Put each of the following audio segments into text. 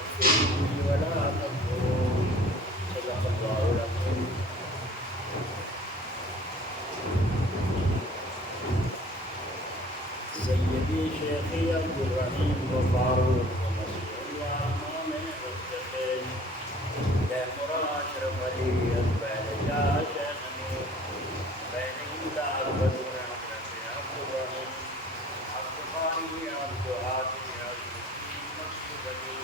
ونذكره ولا تكفرون صدق الله العظيم. سيدي شيخي عبد الرحيم وفاروق ومسعود وامام مفتخر تیمور اشرف علی اقبال جا شیخنی بین دار بدر عبد الرحیم عبد الباری عبد الحاکم مقصود علی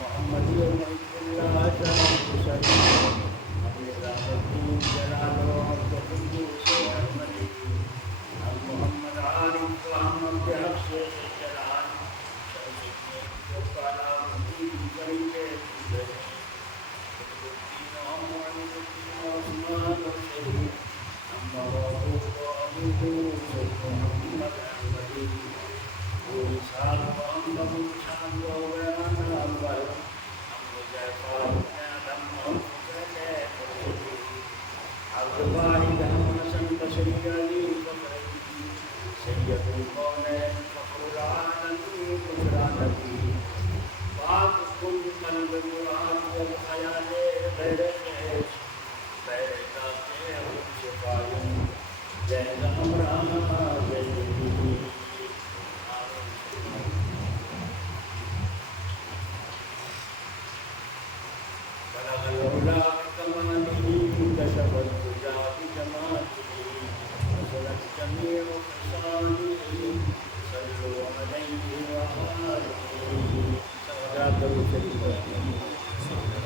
محمد محب اللہ شاہ حسین نظام الدین جلال عبد القدوس احمدی محمد عارف احمد حق شیخ جلال شیخ کلام الدین کریم محمد عثمان الشہید محبوب ابو محمد احمدی اسحاق محمد شان و بیان اول جعفر عبد الواحد حسن بشری علی سید القونین فخر العالمین بشرا نبی پاک کل قلب مراد والخیال غیر خیش غیر ذاتے شفایم جہد امران زیدی بلغ العلا بکماله کشف الدجا بجماله نزلت جميع خصاله صلوا عليه وآله صلاة الكريم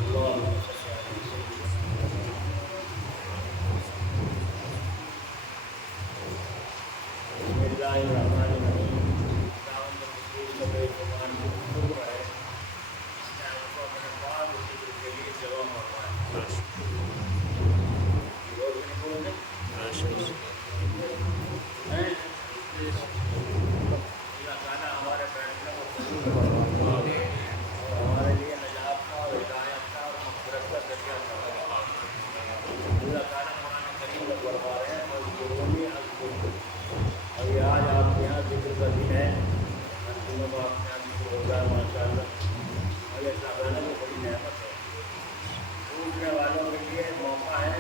اللهم صل على سيدنا بسم الله الرحمن الرحيم. دعوت الرسول صلی اللہ علیہ وسلم ہے اس نے آپ کو اپنے بعد ذکر کے لیے جواب فرمایا. اور بھی بولیں اللہ تعالیٰ ہمارے بیٹھنے کو اور ہمارے لیے نجات کا اور ہدایت کا اور مغفرت کا ذریعہ بنا. اللہ تعالیٰ قرآن کریم میں فرما رہے ہیں مذکورونی اذکرکم. اور یہ آج آپ کے یہاں ذکر کا دن ہے. دنوں کو آپ کے یہاں ذکر ہوگا ماشاء اللہ. اور یہ اللہ تعالیٰ کی بڑی نعمت ہے. ڈوبنے والوں کے لیے موقع ہے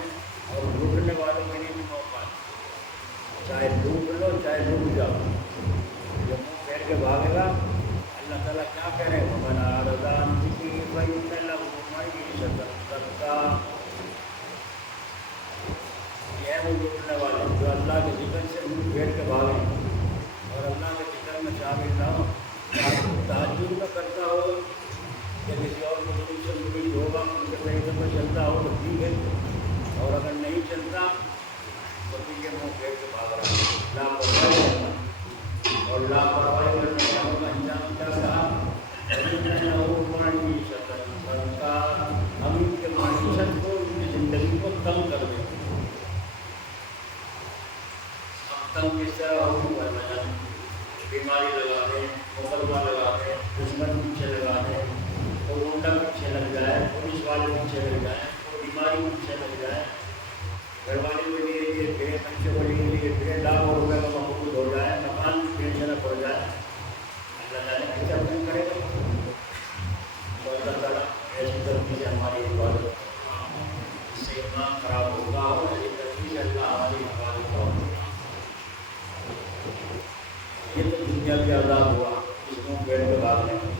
اور ڈوبنے والوں کے لیے بھی موقع ہے. چاہے ڈوب لو چاہے ڈوب جاؤ. جو منہ پھیر کے بھاگے گا اللہ تعالیٰ کیا کہہ رہے ہیں من اعرض عن ذکری فإن له معیشة ضنکا. یہ ہے وہ ڈوبنے والے جو اللہ کے ذکر سے منہ پھیر کے بھاگیں اور اللہ کے ذکر میں شامل نہ ہو. تہجد میں کرتا ہو یا کسی اور مشکل سے مریض ہوگا ان کے طریقے میں چلتا ہو تو ٹھیک ہے. اور اگر نہیں چلتا تو پھر یہ منہ پھیر کے بھاگ رہا ہے. لاپرواہی کرنا اور لاپرواہی کرنے کا ہوگا انجام کیا کہا کا ہم ان کے معیشت کو ان کی زندگی کو تنگ کر دیں. اب تنگ کس طرح ہوگی ورنہ بیماری لگا دیں, مقدمہ لگا دیں, دشمن پیچھے لگا دیں, کوئی گنڈا پیچھے لگ جائے, پولیس والے پیچھے لگ جائیں, کوئی بیماری پیچھے لگ جائے, گھر والے کے لیے یہ بے بچے کو لیے بے لاکھوں روپے کا مقبول ہو جائے, مکان بھی بیچنا پڑ جائے. اللہ تعالیٰ کیسے اپنے کرے گا. تو اللہ تعالیٰ ایسی طرفی سے ہماری عبادت اس سے ایمان خراب ہوگا اور ایسی طرفی سے اللہ ہماری حفاظت ہوگا. یہ تو دنیا بھی عذاب ہوا اس کو پیڑ کے بھاگنے میں.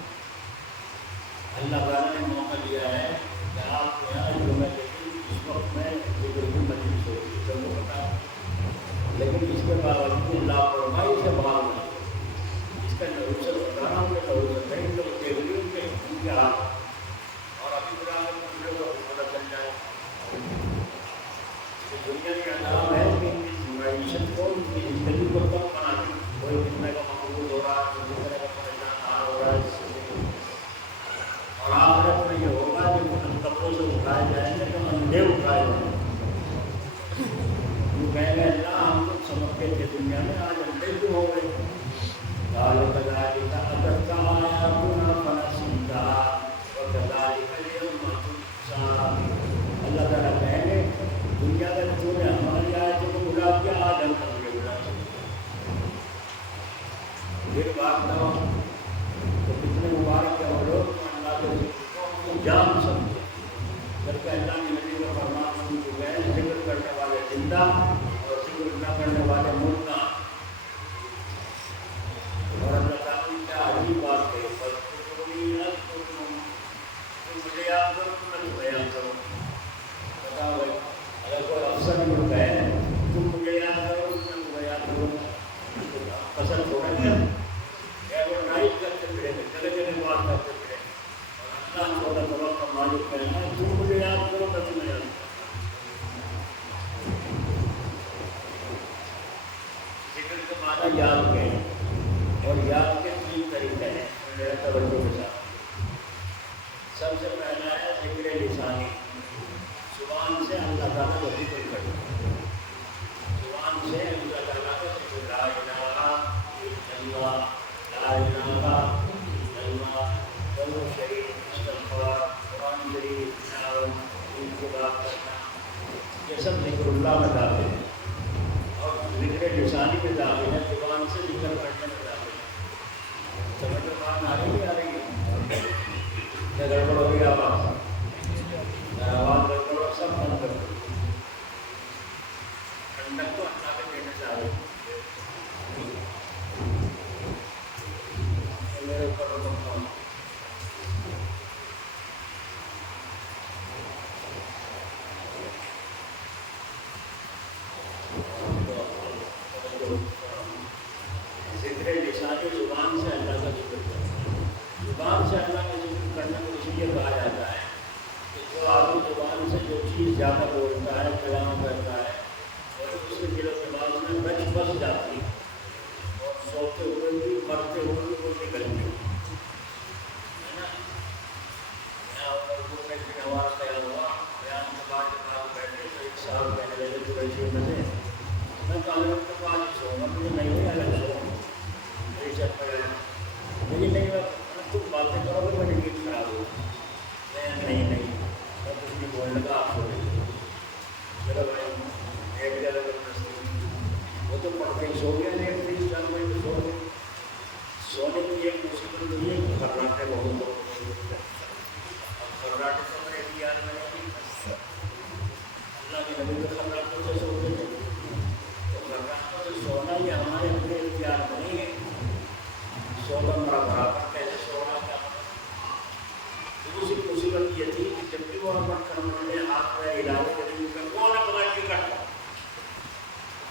اللہ تعالیٰ نے موقع دیا ہے کہ آپ کو یہاں جو میں دیکھوں اس وقت میں یہ بالکل مجلس ہوتی ہے سب کو پتا ہے, لیکن اس کے باوجود لاپرواہی سے بھاگنا اس کا نروسر بتانا ہوں کہ نروسر نہیں تو دیکھ لی ان کے ہاتھ اور ابھی بلا دوسرے کو پتہ چل جائے. دنیا کی عذاب ہے کہ ان کی معیشت کو ان کی زندگی کو کم بنا دیں. کوئی کتنے کا مقبول ہو رہا ہے, کوئی کتنے کا پریشان حال ہو رہا ہے. اور آخرت میں یہ ہوگا کہ ان قبروں سے اٹھائے جائیں گے تو اندھے اٹھائے جائیں گے. وہ کہیں گے اللہ ہم لوگ سمجھتے تھے دنیا میں, آج اندھے کیوں ہو گئے. قال كذلك أتتك آياتنا فنسيتها جان سمجھے، جبکہ اللہ کے نبی کا فرمان سن چکے ہیں ذکر کرنے والے زندہ اور ذکر نہ کرنے والے مردہ. اور اللہ تعالیٰ نے کیا عجیب بات کہی، مجھے یاد کرو تو میں بیان کروں. بتاؤ بھائی، اگر کوئی افسر بھی کہے تم مجھے یاد کرو تو میں یاد کروں، پسند ہو رہا ہے ایڈورٹائز کرتے پھرے گے، جگہ جگہ بات کرتے پھرے گے. اور اللہ کو اللہ تعالیٰ کا مالک کہنا ہے تم مجھے یاد کرو میں تمہیں یاد کروں. ذکر کے معنی یاد کہیں، اور یاد کے 3 طریقے ہیں میرے توجہ کے ساتھ. سب سے پہلا ہے ذکر لسانی، زبان سے اللہ تعالیٰ کو ذکر کرنا، زبان سے اللہ تعالیٰ کو ذکر، لا الہ الا اللہ، لا الہ الا اللہ، قول شریف، استغفار، قرآن شریف تلاوت، ان کی بات کرنا، یہ سب ذکر اللہ میں داخل ہے. اور ذکر لسانی میں داخل ہے، زبان سے ذکر کرنے میں داخل ہے. سمجھ میں بات آ رہی ہے؟ یا گڑبڑ ہو گئی آواز گڑبڑ سب بند کر دو. ٹھنڈک تو اللہ کے دینے سے آ رہی میرے اوپر رکھتا ہوں. ذکر لسانی زبان سے اللہ کا ذکر کرنا. زبان سے اللہ کا ذکر کرنے کو اس لیے کہا جاتا ہے کہ جو آدمی زبان سے جو چیز زیادہ بولتا ہے، کلام کرتا ہے، اور اس کے دل و دماغ میں رچ بس جاتی ہے، اور سوتے ہوئے بھی مرتے ہوئے بھی وہ نکلتی ہے نا. یہاں اردو میں ایک ہمارا خیال ہوا، بیان کے بعد جب آپ بیٹھے تو ایک صاحب کہنے لگے قریشی میں سے، میں کالم کے بعد ہی سوؤں گا، مجھے نہیں ہے الگ سوؤں گا. میری چھت پہ گیا لیکن نہیں میں تم باتیں کرو گے میری نیند خراب ہو. نہیں میں کچھ نہیں بولنے کا، آپ سو رہی. چلو بھائی ایک جگہ وہ تو پڑھ کے سو گیا، نہیں 30-40 منٹ سو گئے. سونے کی ایک مصیبت نہیں ہے کہ خراٹے بہت ہو. اب خراٹے تو میرے اختیار میں نہیں، اللہ کے نبی کے خراٹوں سے سوتے تھے. تو خراٹوں سے سونا یہ ہمارے اپنے اختیار میں نہیں ہے. سونا بڑا برابر کیسے سونا کیا دوسری مصیبت یہ تھی کہ جب بھی وہ اپن کرنے نے ہاتھ میں علاج کریں گے کون ہے بغیر کی کرتا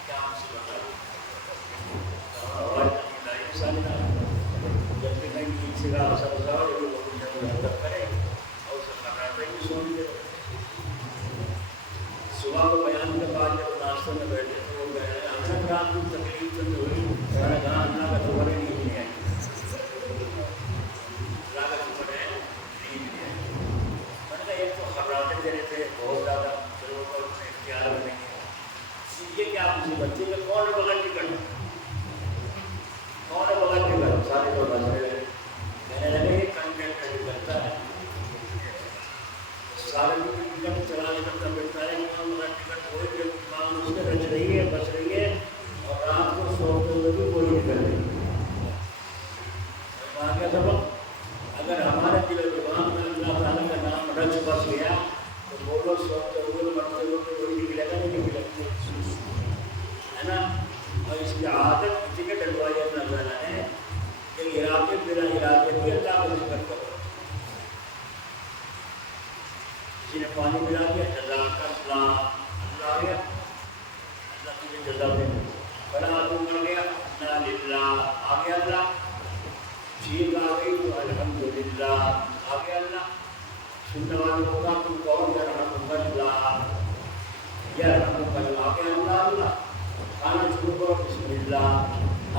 کیا مصیبت ہے. جب بھی کہیں کسی کا اثر ہوتا ہے وہ حرکت کرے اور اسے خراٹے بھی سو دے. صبح کو بیان کے بعد جب ناشتے میں بیٹھے تو وہ گئے ہمیں رات کو تکلیف سے ہوئی، میں نے کہا اللہ کا خبر ہی نہیں ہے، اللہ کا خبر ہے نہیں ہے. میں نے کہا ایک تو خبراتے دے رہے تھے بہت زیادہ، پھر وہ اپنے اختیار میں نہیں ہے. یہ کیا مصیبت تھی کہ کون ہے بغیر کی کرنا، کون ہے بغیر کی کرنا. سارے لوگ ہنس رہے کہنے لگے یہ کنٹینٹ ریڈی کرتا ہے، سارے لوگ ٹکٹ چلانے کرتا بیٹھتا ہے، ٹکٹ کوئی بھی کام اس میں رچ رہی ہے، بچ رہی ہے، اور رات کو سوتے ہوئے بھی کوئی نہیں کر رہی. کیا سبق، اگر ہمارے دل و دماغ میں اللہ تعالیٰ کا نام رچ بس گیا تو بولو سوتے ہوئے مرتے ہوئے کوئی نکلے گا نہیں نکلے ہے نا. اور اس کی عادت کسی کے ڈلوائی اللہ تعالیٰ نے کہ ارادے بنا ارادے بھی اللہ کو ذکر کرو. کسی نے پانی ملا دیا جزا کا اللہ آ گیا، اللہ تجھے جزا دے. بڑا آدمی مر گیا نا للہ آ گیا اللہ. چیز آ گئی تو الحمدللہ آ گیا اللہ. سننے والے ہوگا تم کون یرحمک اللہ، یرحمک اللہ آ گیا اللہ. اللہ کھانا شروع کرو بسم اللہ،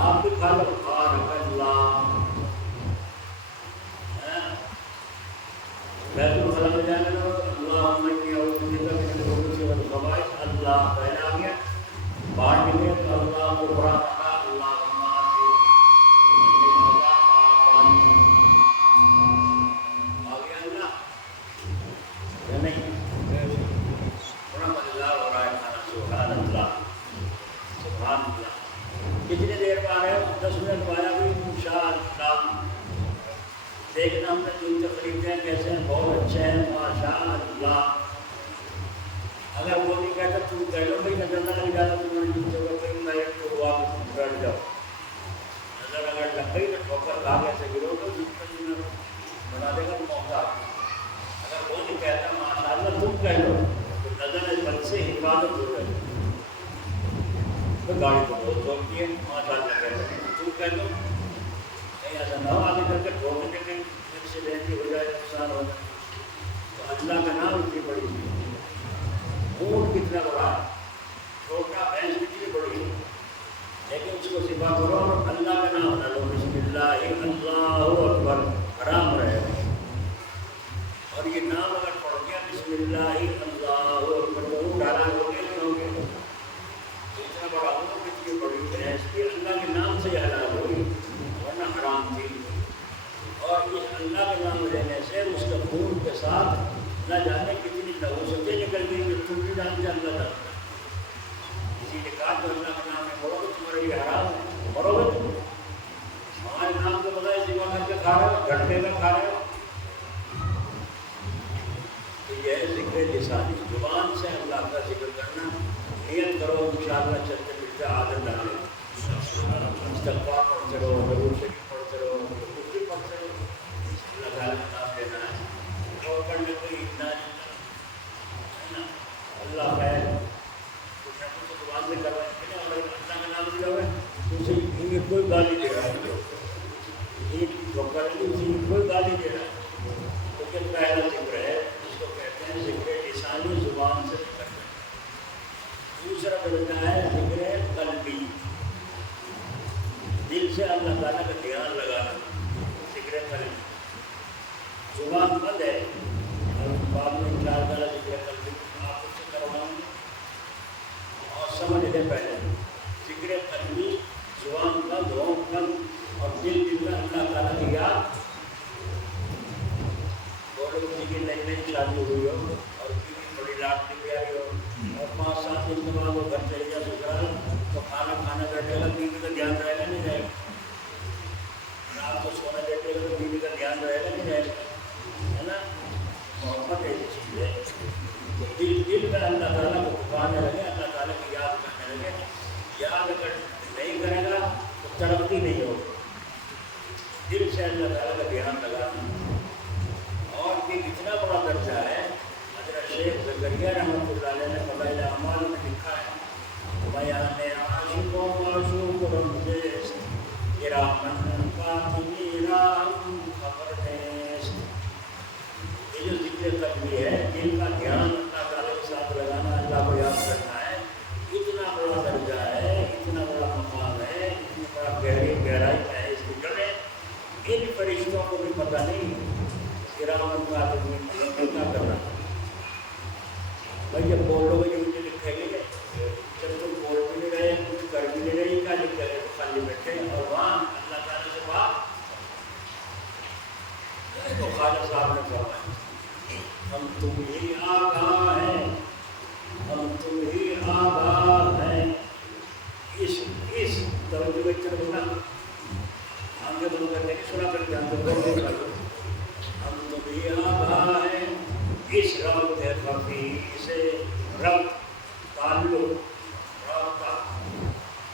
آپ بھی کھا لو بارک اللہ. بیت الخلاء میں جانے لگو اللہم انی اعوذ بک من الخبث والخبائث، اللہ پہلا آ گیا. باہر نکلے تو اللہ کو قرآن پڑھا، اللہم آتی آ گیا اللہ یا نہیں. بڑا مزہ ہو رہا ہے کھانا. سبحان اللہ سبحان اللہ. کتنی دیر میں آ رہے ہو؟ 10 منٹ بعد بھی انشاءاللہ دیکھنا ہم نے کوئی تقریبیں کیسے ہیں؟ بہت اچھے ہیں ماشاء اللہ. اگر وہ نہیں کہتا تم کہہ لو بھائی نظر نہ لگ جاتا تمہاری جوتے کو کوئی میں تو ہوا بیٹھ جاؤ. نظر اگر لگ گئی تو ٹھوکر کھا کیسے گرو تو جوتا بنا دے گا موقع. اگر وہ نہیں کہتا ماشاء اللہ تم کہہ لو تو نظر بل سے حفاظت ہو جائے. تو گاڑی کو بہت روکتی ہے ماشاء اللہ کہہ لو تم کہہ لو کہیں ایسا نہ ہو آگے کر کے ٹھوکنے کے ایکسیڈنٹ ہو جائے نقصان ہو جائے. تو اللہ کا نام اتنی بڑی چیز. اونٹ کتنا بڑا ہے, چھوٹا بھینس کتنی بڑی ہے, لیکن اس کو صفا کرو اور اللہ کا نام نہ لو. بسم اللہ اللہ اکبر حرام رہے گا. اور یہ نام اگر پڑھ گیا بسم اللہ اللہ اکبر تو اونٹ حلال ہو گیا نہیں ہو گیا. اتنا بڑا اونٹ اتنی بڑی بھینس کی اللہ کے نام سے حلال ہوئی ورنہ حرام تھی. اور یہ اللہ کے نام لینے سے اس کے خون کے ساتھ نہ جانے کتنی نحوستیں نکل گئی کہ تم بھی جانتے اللہ جانتا. کسی نے کہا تو اللہ کے نام میں پڑھو گے تمہارے لیے حرام ہے, پڑھو گے تم ہمارے نام کے بجائے سوا کر کے کھا رہے ہو, گھٹنے میں کھا رہے ہو. یہ ہے ذکر لسانی, زبان سے اللہ کا ذکر کرنا. نیت کرو انشاءاللہ چلتے پھرتے عادت ڈالے. استغفار پڑھتے رہو, درود شریف پڑھتے رہو, کچھ بھی پڑھتے رہو. اللہ تعالیٰ کا نام لینا ہے اور پڑھنے کوئی اتنا ہے نا. اللہ خیر کچھ نہ کچھ زبان سے کروائیں گے نا. اور اللہ کا نام لیا ہوا ہے تو اسے کوئی گالی دے رہا ہے, ایک ڈاکٹر اسی کوئی گالی دے رہا ہے. لیکن پہلا ذکر ہے جس کو کہتے ہیں ذکر لسانی, زبان سے ذکر کرنا. دوسرا درجہ ہے ذکر قلبی, دل سے اللہ تعالیٰ کا دھیان لگانا. ذکر قلبی زبان بند ہے اور بعد میں انشاء اللہ ذکر قلبی آپ اس سے کرواؤں گے. اور سمجھ لیں پہلے ذکر قلبی زبان بند ہو بند اور دل میں اللہ تعالیٰ کی یاد. بولو کسی کی نئی نئی شادی ہوئی ہو اور کسی کی بڑی لاٹری پیاری ہو اور 5-7 دن کے بعد وہ گھر چلے جا سسرال تو کھانا کھانا بیٹھے گا, بیوی کا دھیان رہے گا نہیں رہے گا. رات کو سونا بیٹھے گا تو بیوی کا دھیان رہے گا نہیں رہے گا, ہے نا. محبت ایسی چیز ہے تو دل میں اللہ تعالیٰ کو پکارنے لگے, اللہ تعالیٰ کی یاد کرنے لگے. یاد اگر نہیں کرے گا تو ترقی نہیں ہوگی. دل سے اللہ تعالیٰ کا دھیان لگانا. اور یہ اتنا بڑا درجہ ہے, حضرت شیخ زکریا رحمۃ اللہ علیہ نے فضائل اعمال میں لکھا ہے بیان عاشق و معشوق رمزیست کرامن کاتبین رام خبر نیست. یہ جو ذکر قلبی ہے, دل کا دھیان اللہ تعالیٰ کے ساتھ لگانا, اللہ کو یاد کرنا ہے, اتنا بڑا درجہ ہے, اتنا بڑا مقام ہے, اتنا بڑا گہرائی ہے اس کی جڑیں. ان فرشتوں کو بھی پتہ نہیں کرامن کاتبین کیا کرنا. بھائی جب بول لو گے مجھے لکھے گے, جب تم بول بھی نہیں رہے کچھ کر بھی نہیں رہے, کیا لکھ رہے تو خالی بیٹھے. اور وہاں اللہ تعالیٰ سے بات تو خواجہ صاحب نے فرمایا ہم تم ہی آگاہ ہیں, ہم تم ہی آگاہ ہیں. اس توجہ کر بولا آگے بول کر نہیں سنا کر جان تو بول نہیں کر. ہم تم ہی آگاہ ہیں اس رب خفی سے, رب تعلق رابطہ,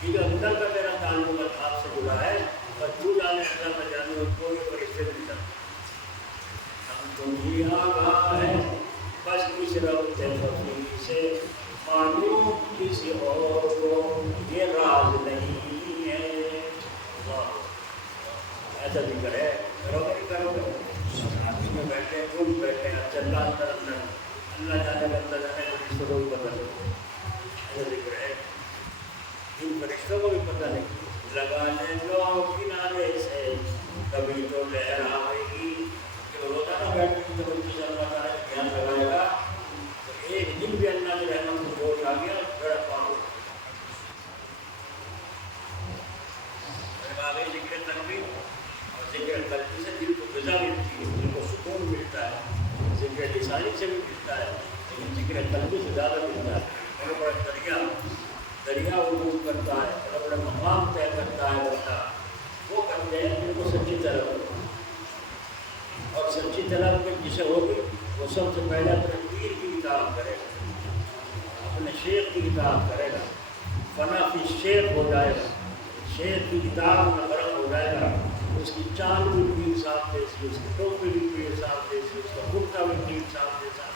یہ جو اندر کا میرا تعلق آپ سے جڑا ہے اور جو جانے اللہ میں جانے اور کوئی فرشتے نہیں جاتے. ہم تم ہی آگاہ ہیں بس اس رب خفی سے, معلوم کسی اور کو یہ راز نہیں ہے. ایسا ذکر ہے, کرو گے نہیں کرو گے. میں بیٹھے تم بیٹھے اللہ اندر اندر, اللہ جانے کا اللہ جانے فرشتوں کو بھی پتہ نہیں. ایسا ذکر ہے ان فرشتوں کو بھی پتہ نہیں. لگانے لو کنارے سے کبھی تو لہر آئے گی. کہ روزانہ بیٹھ کے جب ان سے اللہ تعالیٰ کا دھیان لگائے گا تو ایک دن بھی اللہ کی رحمت کو جوش آ گیا بڑا پاؤ. آگے ذکر قلبی اور ذکر قلبی سے دل کو غذا ملتی ہے, دل کو سکون ملتا ہے. ذکر لسانی سے بھی ملتا ہے لیکن ذکر قلبی سے زیادہ ملتا ہے. بڑے بڑے دریا عبور کرتا ہے, بڑے بڑے مقام طے کرتا ہے بندہ, وہ کرتے ہیں دل کو سچی طرح. اور سچی طلب جسے ہوگی وہ سب سے پہلے اپنے پیر کی اطاعت کرے گا، اپنے شیخ کی اطاعت کرے گا، فنا فی شیخ ہو جائے گا، شیخ کی اطاعت میں فرق ہو جائے گا، اس کی چال بھی پیر صاحب جیسی، اس کی ٹوپی بھی پیر صاحب جیسی، اس کا کرتا بھی پیر صاحب جیسا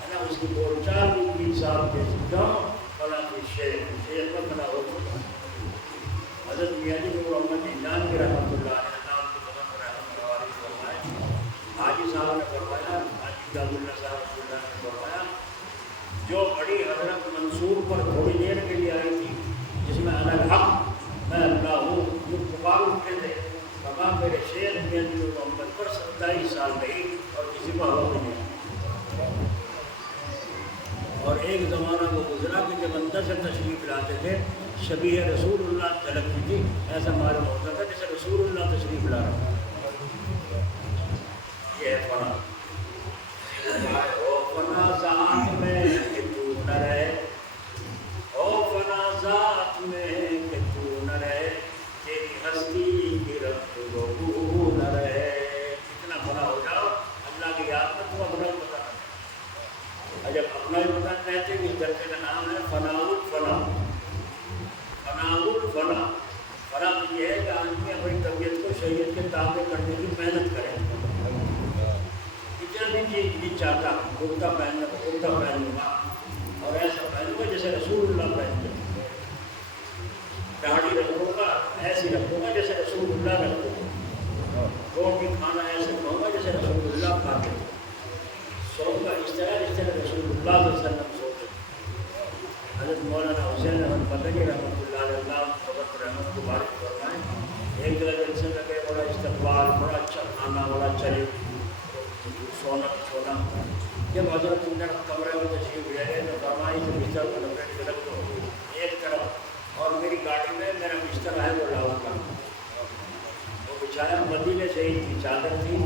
ہے نا، اس کی بول چال بھی پیر صاحب جیسی، کیوں؟ فنا فی شیخ میں فنا ہو چکا۔ حضرت میاں جی محمد جان کے رحمۃ اللہ علیہ نام کے قدم پر رحمۃ اللہ فرمائے، حاجی صاحب نے فرمایا، حاجی عبد اللہ صاحب رسول اللہ نے فرمایا، جو بڑی حضرت منصور پر تھوڑی دیر کے لیے آئی تھی، جس میں انا الحق میں اللہ ہوں، جو پکار اٹھے تھے، فرمایا میرے شیخ میاں جی محمد پر 27 سال رہی اور کسی کو ہوا نہیں آئی۔ اور ایک زمانہ وہ گزرا کہ جب اندر سے تشریف لاتے تھے شبیہ رسول اللہ جھلکتی تھی، ایسا معلوم ہوتا تھا جیسے رسول اللہ تشریف لا رہا ہے۔ یہ ہے فنا۔ او فنا ذات میں کہ تو نہ رہے، او فنا ذات میں کہ تو نہ رہے، تیری ہستی کی رفت و نہ رہے۔ کتنا فنا ہو جاؤ اللہ کی یاد میں، تم اپنا ہی پتہ نہ، جب اپنا ہی پتہ کہتے کہ اس درجے کا نام ہے فنا الفنا۔ فنا الفنا، فنا یہ ہے کہ آدمی اپنی طبیعت کو شریعت کے تابع کرنے کی محنت کرے، کتنا بھی چیز نہیں چاہتا، کرتا پہنوں گا اور ایسا پہنوں گا جیسے رسول اللہ پہنتے، داڑھی رکھوں گا ایسی رکھوں گا جیسے رسول اللہ رکھوں گا، روٹی کھانا ایسے کھاؤں گا جیسے رسول اللہ کھاتے، سوؤں گا اس طرح رسول اللہ صلی اللہ علیہ وسلم سوتے۔ حضرت مولانا حسین احمد مدنی رحمۃ اللہ علیہ اللہ قبر رحمت کو بارک فرمائیں، ایک جگہ جلسے لگے، بڑا استقبال، بڑا اچھا کھانا، بڑا اچھا سونا جب حضرت کمرے میں تشریف لے گئے تو فرمائی کہ بستر کو لپیٹ کے رکھ دو ایک طرف، اور میری گاڑی میں میرا بستر ہے وہ لاؤ کا، وہ بچھایا مدینے سے ہی تھی، چادر تھی،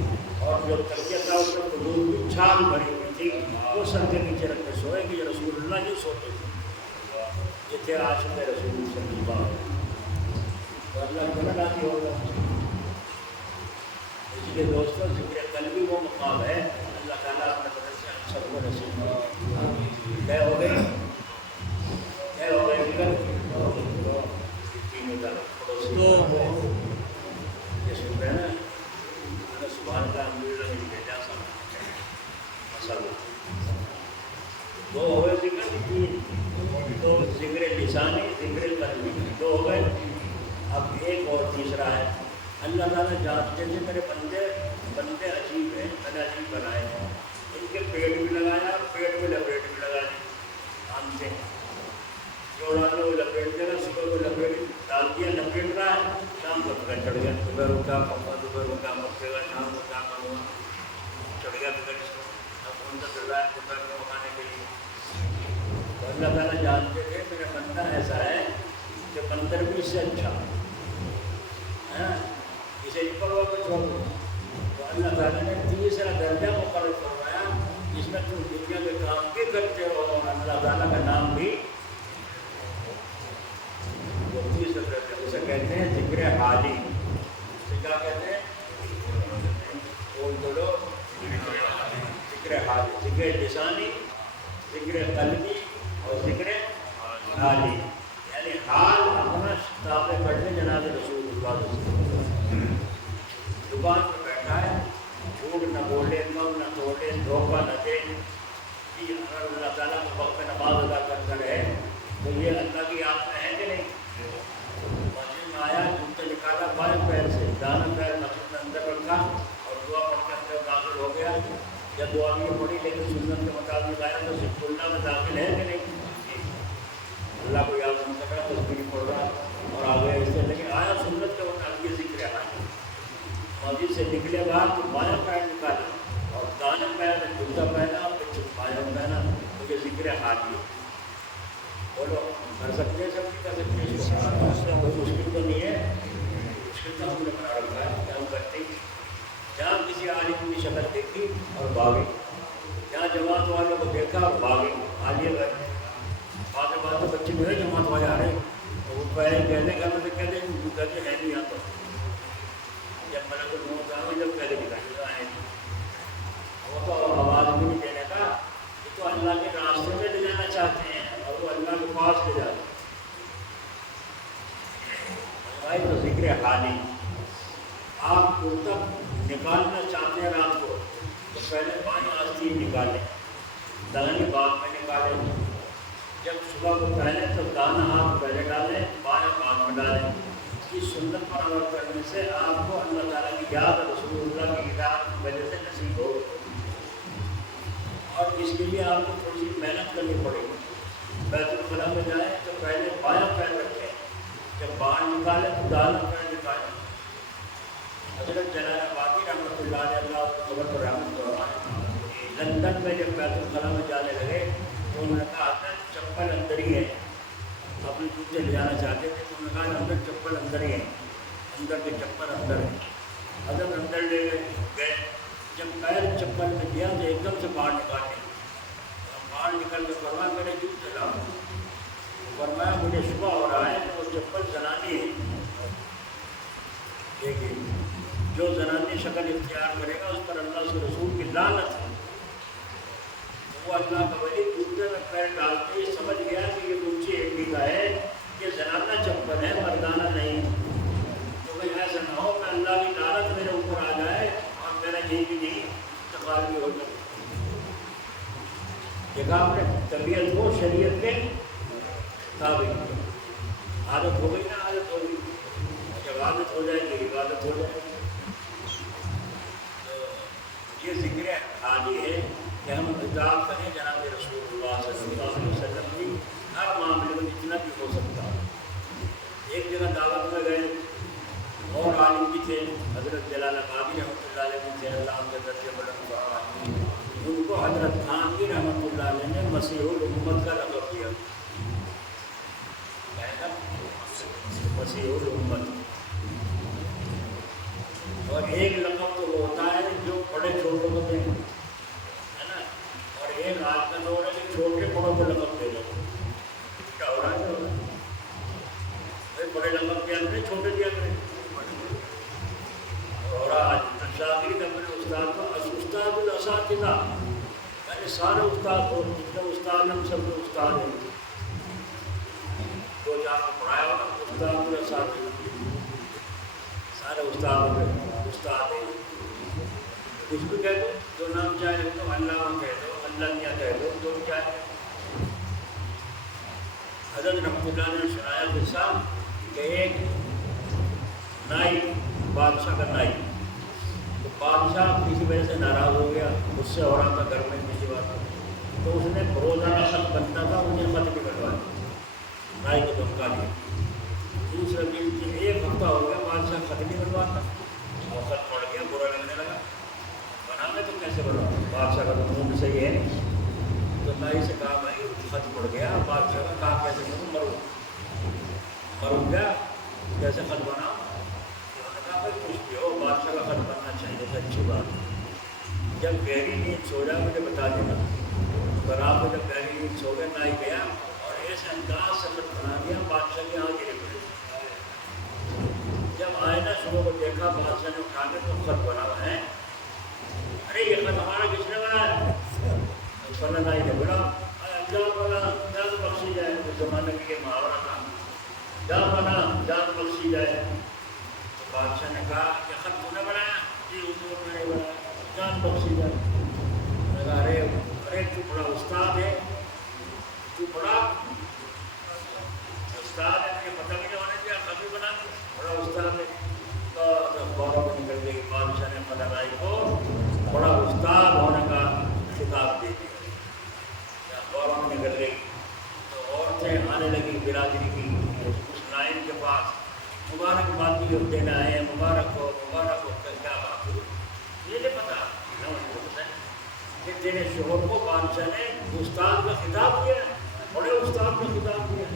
اور جو تکیہ تھا اس میں حضور کی چھال بھری ہوئی تھی، وہ سر کے نیچے رکھ کے سوئے کہ رسول اللہ جو سوتے تھے، یہ تھے عاشق رسول صلی اللہ علیہ وسلم۔ اللہ کو نہ لاتی ہوگا، اس لیے دوستوں ذکر قلبی وہ مقام ہے، اللہ تعالیٰ اپنے بدل سے ہم سب کو نصیب کرے۔ طے ہو گئے، طے ہو گئے فکر تینوں کا یہ سن رہے ہیں نا، اللہ سبحان اللہ الحمدللہ نہیں بھیجا سا مسئلہ دو ہو گئے ذکر، تین تو ذکر لسانی، ذکر قلبی دو ہو گئے، اب ایک اور تیسرا ہے۔ اللہ تعالیٰ جانتے تھے میرے بندے عجیب ہیں، میں نے عجیب بنائے ہیں، ان کے پیٹ بھی لگایا اور پیٹ میں لپیٹ بھی لگا دی، ہم سے جوڑا کو لپیٹ دینا، صبح کو لپیٹ ڈال دیا، لپیٹ رہا ہے، شام کو پکڑ چڑھ گیا، صبح رکا پپا، صبح رکا مکے گا، شام کو کیا کروں گا، چڑھ گیا پکڑ اس کو، اب کون سا چڑھ رہا ہے پکڑ کو پکانے کے لیے۔ تو اللہ تعالیٰ جانتے تھے میرا بندہ ایسا ہے کہ بندر بھی اس سے اچھا ہے، اسے پروا کو چھوڑ دو، تو اللہ تعالیٰ نے تیسرا درجہ مقرر کروایا جس میں تم دنیا کے کام بھی کرتے ہو اور اللہ تعالیٰ کا نام بھی، وہ تیسرا درجہ اسے کہتے ہیں ذکر حالی۔ اسے کیا کہتے ہیں؟ بولو ذکر حالی، ذکر لسانی، ذکر قلبی اور ذکر حالی، یعنی حال اپنا تابع کرنے جناب رسول اللہ صلی اللہ علیہ وسلم۔ دکان پہ بیٹھا ہے، جھوٹ نہ بولے، کم نہ توڑے، دھوکہ نہ دے، اگر اللہ تعالیٰ کو وقت نماز ادا کرتا رہے تو یہ اللہ کی یاد میں ہے کہ نہیں؟ مسجد میں آیا، جوتے نکالا بائیں پیر سے، دانا پیر مسجد میں اندر رکھا اور دعا پڑھ کے اندر داخل ہو گیا، یا دعا بھی پڑھی لیکن سنت کے مطابق آیا تو صرف اللہ میں داخل ہے کہ نہیں؟ اللہ کو یاد نہیں کر رہا، تصویر پڑھ رہا اور آ گیا اس سے، لیکن آیا سنت کے مطابق یہ ذکر ہے۔ مسجد سے نکلے بعد تو بائیں پیر نکالا اور دانا پیر میں جوتا پہنا اور پھر بائیں پہنا، تو یہ ذکر حالی ہے۔ بولو کر سکتے ہیں، سب کر سکتے ہیں، کوئی مشکل تو نہیں ہے، مشکل تو ہم نے بنا رکھا ہے کہ ہم کرتے ہیں۔ جہاں کسی عالم کی شکل دیکھی اور بھاگے، جہاں جماعت والوں کو دیکھا اور بھاگے، آگے گئے، بعد میں بچے جو ہے جماعت والے آ رہے ہیں تو وہ پہلے کہتے گھر میں کہتے ہیں ہے نہیں یہاں تو، جب ملک الموت آئے جب پہلے نکال آئے پہلے بائیں آستین نکالیں، دائیں باغ میں نکالیں، جب صبح کو پہلے تو دانا ہاتھ پہلے ڈالیں، بائیں باغ میں ڈالیں۔ اس سنت پر عمل کرنے سے آپ کو اللہ تعالیٰ کی یاد، رسول اللہ کی یاد کی وجہ سے نصیب ہو، اور اس کے لیے آپ کو تھوڑی سی محنت کرنی پڑے گی۔ بیت الخلاء میں جائیں تو پہلے بایاں پیر رکھیں، جب باہر نکالیں تو دانا پیر نکالیں۔ حضرت جلال آبادی رحمۃ اللہ علیہ، اللہ قبر پر رحمۃ اللہ، لندن میں جب بیت الخلاء میں جانے لگے تو انہوں نے کہا حضرت چپل اندر ہی ہے، اپنے جوتے لے جانا چاہتے تھے تو انہوں نے کہا اندر چپل اندر ہی ہے، اندر کے چپل اندر ہے۔ حضرت اندر لے گئے، جب پیر چپل میں دیا تو ایک دم سے باہر نکالے، باہر نکل کے فرمایا میرے جوتے لاؤ، فرمایا مجھے شبہ ہو رہا ہے کہ وہ چپل زنانی ہے۔ دیکھیے جو زنانی شکل اختیار کرے گا اس پر اللہ سے رسول کی لعنت ہے۔ وہ اللہ کا ولی جوتے میں پیر ڈالتے ہی سمجھ گیا کہ یہ اونچی ہڈی کا ہے، یہ زنانہ چپل ہے، مردانہ نہیں۔ تو بھائی ایسا نہ ہو کہ اللہ کی لعنت میرے اوپر آ جائے اور میرا یہ بھی نہیں انتقال بھی ہو جائے۔ دیکھا آپ نے طبیعت کو شریعت کے تابع، عادت ہو گئی نا، عادت ہو گئی، جب عادت ہو جائے گی عبادت ہو جائے گی۔ تو یہ ذکر حالی ہے کہ ہم خطاب کریں جناب رسول اللہ صلی اللہ علیہ وسلم کی ہر معاملے میں جتنا بھی ہو سکتا۔ ایک جگہ دعوت میں گئے اور عالم بھی تھے، حضرت جلال آبادی رحمۃ اللہ علیہ بھی تھے، اللہ ان کے درجے بلند فرمائے۔ ان کو حضرت تھانوی رحمۃ اللہ علیہ نے مسیح الامت کا لقب دیا، مسیح الامت۔ اور ایک لقب تو وہ ہوتا ہے جو بڑے چھوٹوں کو دیں، ہے نا، اور ایک آج کا دور ہے کہ چھوٹے بڑوں کو لقب دے دو۔ کیا ہو رہا ہے؟ بڑے لقب دیا کریں، چھوٹے دیا کریں۔ اور آج شاگرد اپنے استاد کو استاد الاساتذہ، یعنی سارے استاد کو، جتنے استاد ہیں ہم سب کے استاد ہیں، تو جہاں کو پڑھایا ہوگا استاد الاساتذہ، سارے استادوں کے استاد ہیں۔ کچھ بھی کہہ دو، جو نام چاہے تو علامہ کہہ دو، اللہ کیا کہہ دو، جو چاہے۔ حضرت رحمۃ اللہ نے سنایا قصہ کہ ایک نائی، بادشاہ کا نائی، تو بادشاہ کسی وجہ سے ناراض ہو گیا، اس سے ہو رہا تھا گھر میں کسی بات، تو اس نے روزانہ خط بنتا تھا، انہیں خط بھی کٹوایا، نائی کو دھمکا دیا۔ دوسرے دن ایک ہفتہ ہو گیا بادشاہ خط نہیں بنواتا، اور خط پڑ گیا، برا لگنے لگا، بنانے تو کیسے بناؤ، بادشاہ کا تو منہ صحیح ہے نہیں۔ تو نائی سے کہا بھائی خط پڑ گیا، بادشاہ کا کہا کیسے کروں، مروں گیا، کیسے خط بناؤ؟ انہوں نے کہا بھائی کچھ بھی ہو، بادشاہ کا خط بننا چاہیے تھا، اچھی بات ہے۔ جب گہری نیند سو جائے مجھے بتا دینا۔ تو رات کو جب گہری نیند سو گئے، نائی گیا اور ایسے انداز سے خط بنا دیا، بادشاہ کی آنکھ گرے پڑی۔ جب آئے نا صبح کو دیکھا، بادشاہ نے اٹھا کے تو خط بنا ہوا ہے، ارے یہ خط ہمارا کس نے بنایا؟ فلاں نائی نے بولا، اللہ والا جان بخشی جائے، اس زمانے میں یہ محاورہ تھا، جان بنا جان بخشی جائے۔ تو بادشاہ نے کہا کہ خط تو نے بنایا؟ جی حضور میں نے بنایا، جان بخشی جائے۔ میں نے کہا ارے تو بڑا استاد ہے، تو بڑا استاد ہے، مجھے پتہ بھی نہیں ہونا چاہیے، خط بھی بنا دیا، بڑا استاد ہے۔ تو غوروں میں نکل گئی، بادشاہ نے فلاں نائی کو بڑا استاد ہونے کا خطاب دے دیا۔ غوروں میں نکل گئی تو عورتیں آنے لگی برادری کی اس نائب کے پاس، مبارکبادی دینا ہے، مبارک ہو کیا بات ہو؟ یہ نہیں پتا کہ تیرے شوہر کو بادشاہ نے استاد کا خطاب دیا، بڑے استاد کا خطاب دیا۔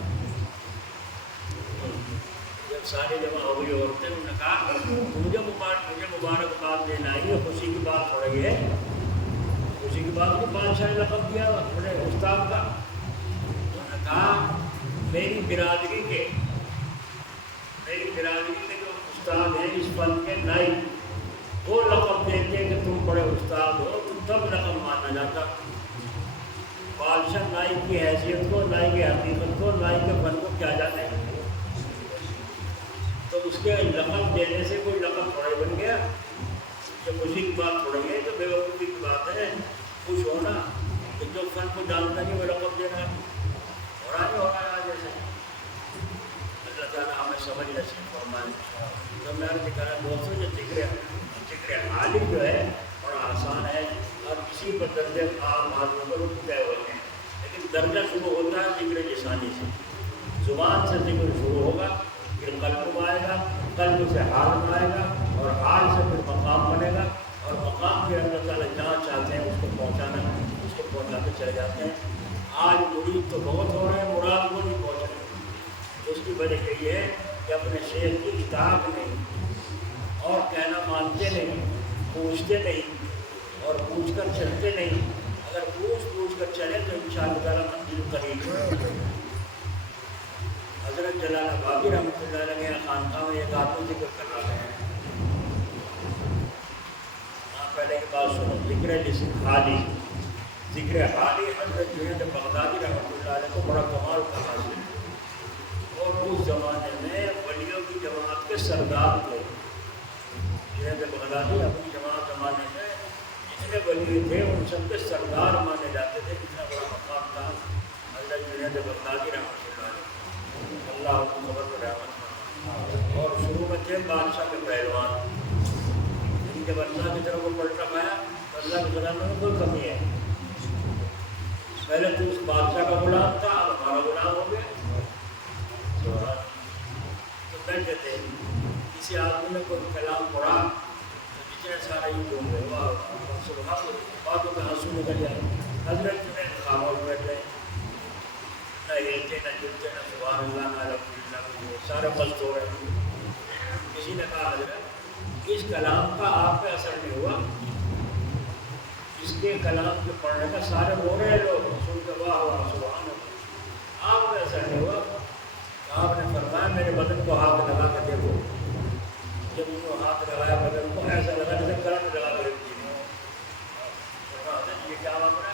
جب ساری جمع ہو گئی عورتیں، انہوں نے کہا مجھے مبارکباد دینا ہے، یہ خوشی کی بات ہو رہی ہے، خوشی کی بات کو بادشاہ نے لقب دیا اپنے استاد کا۔ انہوں نے کہا میری برادری کے جو استاد ہیں اس فن کے نائی، وہ لقب دیتے ہیں کہ تم بڑے استاد ہو، تم تب لقب مانا جاتا۔ بادشاہ نائی کی حیثیت کو، نائی کی حقیقت کو، نائی کے فن کو کیا جاتے ہیں، تو اس کے لقب دینے سے کوئی لقب تھوڑا بن گیا۔ جب اسی کی بات پڑھیں گے تو بیوقوفی کی بات ہے، خوش ہونا کہ جو فن کو جانتا نہیں وہ لقب دینا ہے، ہو رہا نہیں ہو رہا ہے جیسے اللہ تعالیٰ ہمیں سمجھ نصیب فرمائے۔ تو میں نے کہا دوستوں جو ذکر حالی جو ہے بڑا آسان ہے، اور کسی پر درجے عام آدمیوں پر اٹھ گئے ہوتے ہیں، لیکن درجہ شروع ہوتا ہے ذکر لسانی سے، زبان سے ذکر شروع ہوگا، پھر قلب میں آئے گا، قلب سے حال میں آئے گا، اور حال سے پھر مقام بنے گا، اور مقام پہ اللہ تعالیٰ جہاں چاہتے ہیں اس کو پہنچانا، اس کو پہنچاتے چلے جاتے ہیں۔ آج مرید تو بہت ہو رہے ہیں، مراد وہ نہیں پہنچ رہے، اس کی وجہ یہی ہے کہ اپنے شیخ کی کتاب نہیں اور کہنا مانتے نہیں، پوچھتے نہیں اور پوچھ کر چلتے نہیں۔ اگر پوچھ کر چلیں تو انشاءاللہ تعالیٰ منزل قریب ہے۔ حضرت جلال باقی رحمۃ اللہ علیہ خانقاہ میں یہ ذاتوں ذکر کر رہا ہے۔ پہلے کی بات سنو، ذکر حالی، ذکر حالی حضرت جنید بغدادی رحمۃ اللہ علیہ کو بڑا کمال کا حاصل ہے، اور اس زمانے میں ولیوں کی جماعت کے سردار تھے۔ جنید بغدادی اپنی جماعت زمانے میں جتنے ولی تھے ان سب کے سردار مانے جاتے تھے، اتنا بڑا مقام تھا حضرت جنید بغدادی رحمۃ اللہ علیہ، اللہ کو خبر رحمت۔ اور شروع میں تھے بادشاہ کے پہلوان، جب اللہ کی طرف وہ پلٹا پایا تو اللہ کے غلام میں کوئی کمی ہے، پہلے تو اس بادشاہ کا غلام تھا، اب ہمارا غلام ہو گیا۔ تو بیٹھے تھے، کسی آدمی نے کوئی کلام پڑھا تو جتنے سارے ہی گھوم گئے، سبحان اللہ، باتوں کا آنسو نکل جائے۔ حضرت جو ہے خاموش بیٹھے، نہ ہلتے نہ جلتے، نہ سبحان اللہ نہ الحمدللہ، سارے مست ہو رہے۔ کسی نے کہا حضرت اس کلام کا آپ پہ اثر نہیں ہوا، اس کے کلام کے پڑھنے کا سارے رو رہے لوگ سن کے واہ واہ سبحان اللہ، آپ پہ اثر نہیں ہوا۔ آپ نے فرمایا میرے بدن کو ہاتھ لگا کے دیکھو، جب انہوں نے ہاتھ لگایا بدن کو ایسا لگا جیسے کرنٹ لگا کر یہ کیا معاملہ ہے؟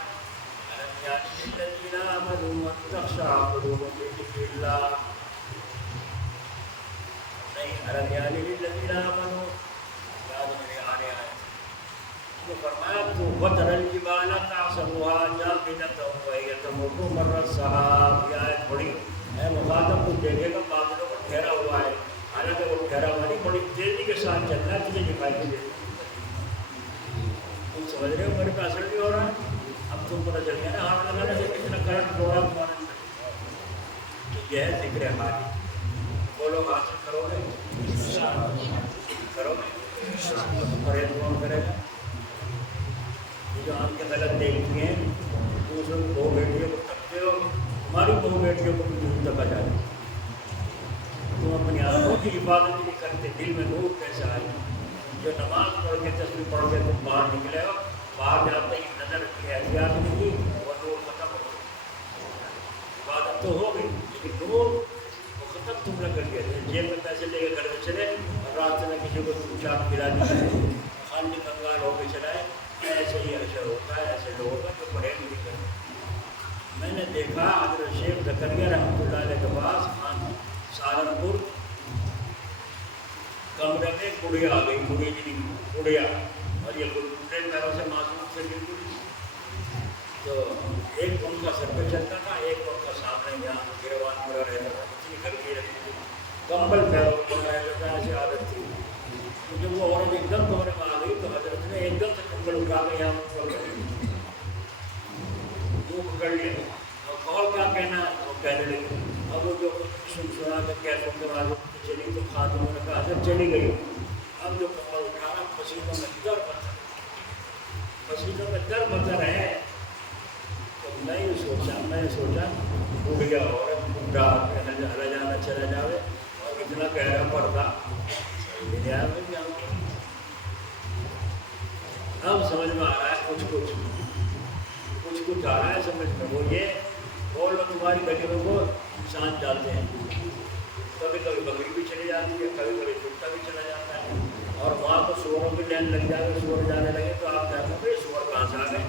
فرمایا تو وتر الجبال تحسبها جامدة وهي تمر مر السحاب، یہ آیت پڑھی اے مخاطب کو دیکھے گا بادلوں پر ٹھہرا ہوا ہے، حالانکہ وہ ٹھہرا ہوا نہیں، بڑی تیزی کے ساتھ چل رہا ہے، تجھے دکھائی نہیں دیتا۔ تم سمجھ رہے ہو میرے پہ اثر نہیں ہو رہا ہے؟ اب تم پتہ چل گیا نا ہاتھ لگانے سے کتنا کرنٹ دوڑا تمہارے اندر۔ تو یہ ہے ذکر حالی، وہ لوگ حاصل کرو گے، کرو گے، پرہیز کون کرے گا؟ جو آپ کے غلط دیکھتی ہیں دوسروں کو دو بیٹیوں کو تکتے ہو، ہماری دو بیٹیوں کو بھی دور تک آ جائے، تم اپنی آنکھوں کی حفاظت نہیں کرتے، دل میں نور کیسے آئے؟ جو نماز پڑھ کے تسبیح پڑھ کے تم باہر نکلے ہو، باہر جاتے ہی نظر کی احتیاط نہیں کی، وہ نور ختم ہو گئی، عبادت تو ہو گئی لیکن نور وہ ختم تم نے کر دیا۔ جیب میں پیسے لے کے گھر میں چلے اور راستے میں کسی کو تم چاٹ کھلا دی، خالی کنگال ہو کے چلائے، ایسے ہی اثر ہوتا ہے ایسے لوگوں کا جو پرہیز نہیں کرتے۔ میں نے دیکھا حضرت شیخ زکریا رحمۃ اللہ علیہ کے پاس خان سہارنپور، کمرے میں گڑیا آ گئی، گڑیا، اور یہ گڈے پیروں سے معصوم سے بالکل، تو ایک ان کا سر پہ چلتا تھا، ایک ان کا سامنے یہاں گروان پورا رہتا تھا، اتنی گرمی رہتی تھی، کمبل پیروں پر رہتا تھا، ایسی عادت تھی۔ تو جب وہ عورت ایک دم کمرے میں آ گئی تو حضرت نے ایک دم سے کمبل اٹھا کے یہاں پر وہ پکڑ لیا، اور کیا کہنا ہے وہ کہنے لگے۔ اب وہ جو سنا کے کیسوں کے بعد چلی تو خاتون نے کہا حضرت چلی گئی، اب جو کمبل اٹھانا پسینوں میں در بدر، پسینوں میں در بدر ہے۔ تو میں نے سوچا بوڑھیا عورت بوڑھا ہلا جانا چلا جاوے اور اتنا گہرا پردہ اب سمجھ میں آ رہا ہے، کچھ آ رہا ہے سمجھ میں۔ وہ یہ وہ لوگ تمہاری گلی میں وہ انسان ڈالتے ہیں، کبھی کبھی بکری بھی چلی جاتی ہے، کبھی کبھی کتا بھی چلا جاتا ہے، اور وہاں کو سوروں کی لائن لگ جائے، سور جانے لگے تو آپ کہتے ہیں بھائی سور کہاں سے آ گئے،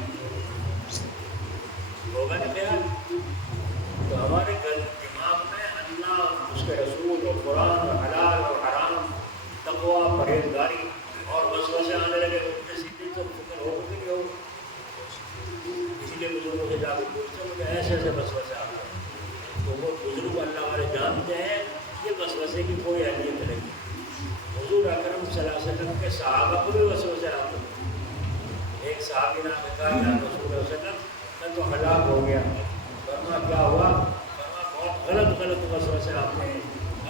ہوگا نہیں خیال۔ تو ہمارے دماغ میں اللہ، اس کے رسول اور قرآن اور حلال اور حرام، تقویٰ، پرہیزگاری اور وسوسے آنے لگے کہا یا رسول اللہ صلی اللہ علیہ وسلم میں تو ہلاک ہو گیا. فرمایا کیا ہوا؟ فرمایا بہت غلط وسوسے آتے ہیں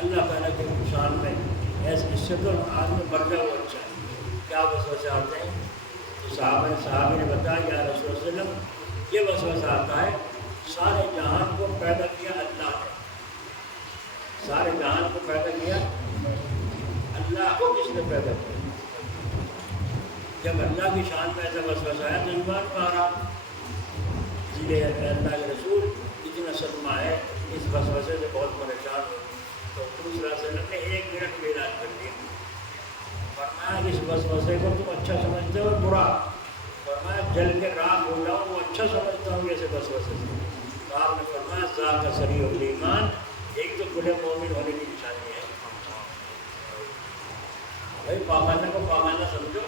اللہ تعالیٰ کے شان میں. ایسے اس سے تو آدمی مر جائے وہ اچھا ہے. کیا وسوسے آتے ہیں؟ تو صحابی نے بتایا یا رسول اللہ صلی اللہ علیہ وسلم یہ وسوسہ آتا ہے سارے جہان کو پیدا کیا اللہ نے. سارے جہان کو پیدا کیا اللہ کو کس نے پیدا کیا؟ جب اللہ کی شان میں ایسا وسوسہ آیا تو ایمان پا رہا. اس لیے اللہ کے رسول اتنا صدمہ ہے اس وسوسے سے بہت پریشان ہو. تو حضور صلی اللہ علیہ وسلم نے 1 منٹ میں علاج کر دیا. فرمایا اس وسوسے کو تم اچھا سمجھتے ہو برا؟ فرمایا جل کے راکھ ہو جاؤں وہ اچھا سمجھتا ہوں ایسے وسوسے سے. تو آپ نے فرمایا ذات کا صریح الایمان ایک تو کھلے مومن ہونے کی نشانی ہے. بھائی پاخانہ کو پاخانہ سمجھو,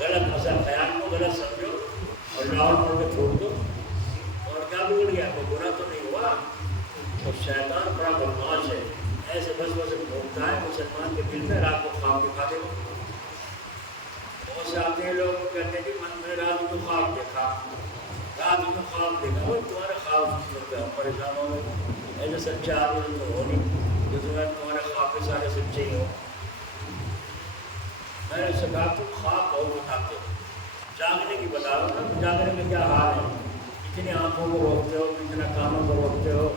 غلط اصل خیال کو غلط سمجھو اور لاہور پڑھ کے چھوڑ دو. اور کیا بگڑ گیا؟ کوئی گناہ تو نہیں ہوا. تو شیطان بڑا بدماش ہے, ایسے بس گھومتا ہے مسلمان کے دل میں رات کو خواب دکھا دے. بہت سے آتے ہیں لوگ کہتے ہیں کہ میں رات کو خواب دیکھا, رات میں خواب دیکھا. وہ تمہارے خواب پریشان ہو گئے. ایسے سچے آدمی تو ہو نہیں جو تمہارے خواب کے سارے سچے ہی ہو. میں نے اس سے کہا تم خواب بہت بتاتے ہو, جاگنے کی بتا رہا ہوں نا. جاگنے میں کیا حال ہے؟ کتنی آنکھوں کو روکتے ہو, کتنا کانوں کو روکتے ہو,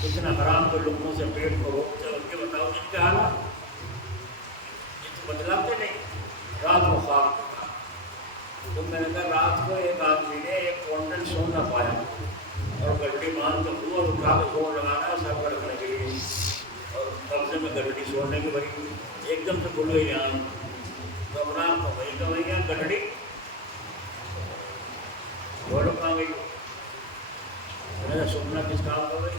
کتنا حرام کے لوگوں سے پیٹ کو روکتے ہو. یہ بتاؤ ان کے حالات یہ تو بتلاتے نہیں. رات کو خواب دیکھا تو میں نے کہا رات کو ایک آدمی نے ایک کونٹل سو نہ پایا اور گڈی مان تو اور اٹھا کے زور لگانا سب رکھنے کے لیے اور قبضے میں گڈی چھوڑنے کے بڑی ایک دم سے بھول گئی. یہاں تو اپنا آپ کو وہی کہ وہی گڈی بولو کہاں گئی. میرا سپنا کس کام ہو گئی؟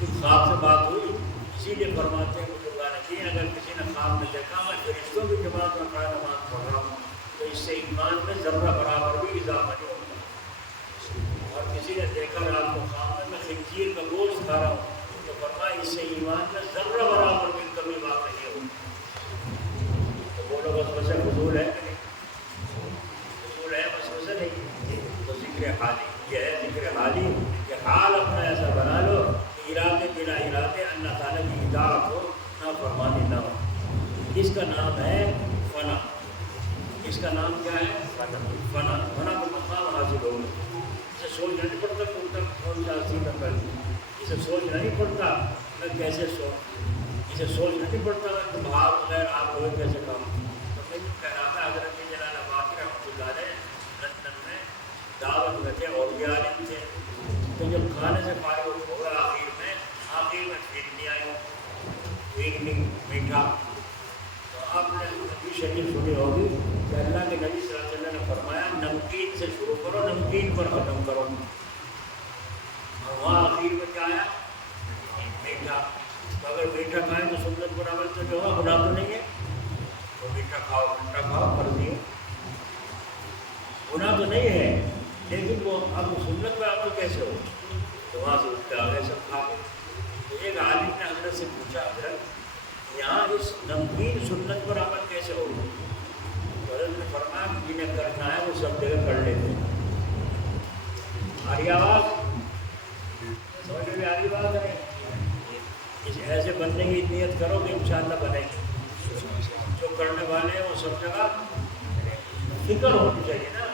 کچھ خواب سے بات ہوئی. اسی لیے فرماتے ہیں بزرگان دین اگر کسی نے خواب میں دیکھا میں فرشتوں کی جماعت میں کھڑا نماز پڑھ رہا ہوں تو اس سے ایمان میں ذرہ برابر بھی اضافہ نہیں ہوتا. اور کسی نے دیکھا رات کو خواب میں خنزیر کا گوشت کھا رہا ہوں تو فرمایا اس سے ایمان میں ذرہ برابر بھی کمی واقع نہیں ہوتی. تو بولو وسوسے فضول ہے کہ نہیں؟ فضول ہے وسوسے نہیں. تو ذکر حالی یہ ہے, ذکر حالی کہ حال اپنا ایسا بنا لو کہ ارادے بلا ارادے اللہ تعالیٰ کی اطاعت ہو, نہ فرمانی نہ ہو. اس کا نام ہے فنا. اس کا نام کیا ہے؟ فنا. فنا کو مقام حاصل ہوگا. اسے سوچنا نہیں پڑتا کون سا سیدھا کر, اسے سوچنا نہیں پڑتا میں کیسے اسے سوچنا نہیں پڑتا میں تمہار بغیر آپ ہوئے کیسے کام. تو میں جو کہہ رہا تھا حضرت جلال آباد رحمۃ اللہ علیہ لندن میں دعوت میں تھے اور بھی عالم تھے. تو جب کھانے سے فارغ ہو گیا آخر میں پھرنی آئی پھرنی میٹھا. تو آپ نے ابھی شریف سنی ہوگی کہ اللہ کے نبی صلی اللہ علیہ وسلم نے فرمایا نمکین سے شروع کرو, نمکین پر ختم کرو. اور وہاں آخر میں کیا آیا؟ میٹھا. تو اگر میٹھا کھائیں تو سنت پر عمل تو جو ہوگا گناہ تو نہیں ہے. تو میٹھا کھاؤ فرضی ہے, گناہ تو نہیں ہے, لیکن وہ اب سنت پر عمل کیسے ہو؟ تو وہاں سے اٹھ کے آگے سب کھا گئے. تو ایک عالم نے حضرت سے پوچھا حضرت یہاں اس نمکین سنت پر عمل کیسے ہوگا؟ تو حضرت نے فرمایا جنہیں کرنا ہے وہ سب جگہ کر لیتے ہیں. آ رہی آواز؟ سمجھ میں آ رہی بات ہے؟ اس ایسے بننے کی نیت کرو کہ انشاءاللہ بنے گی. جو کرنے والے ہیں وہ سب جگہ فکر ہونی چاہیے نا.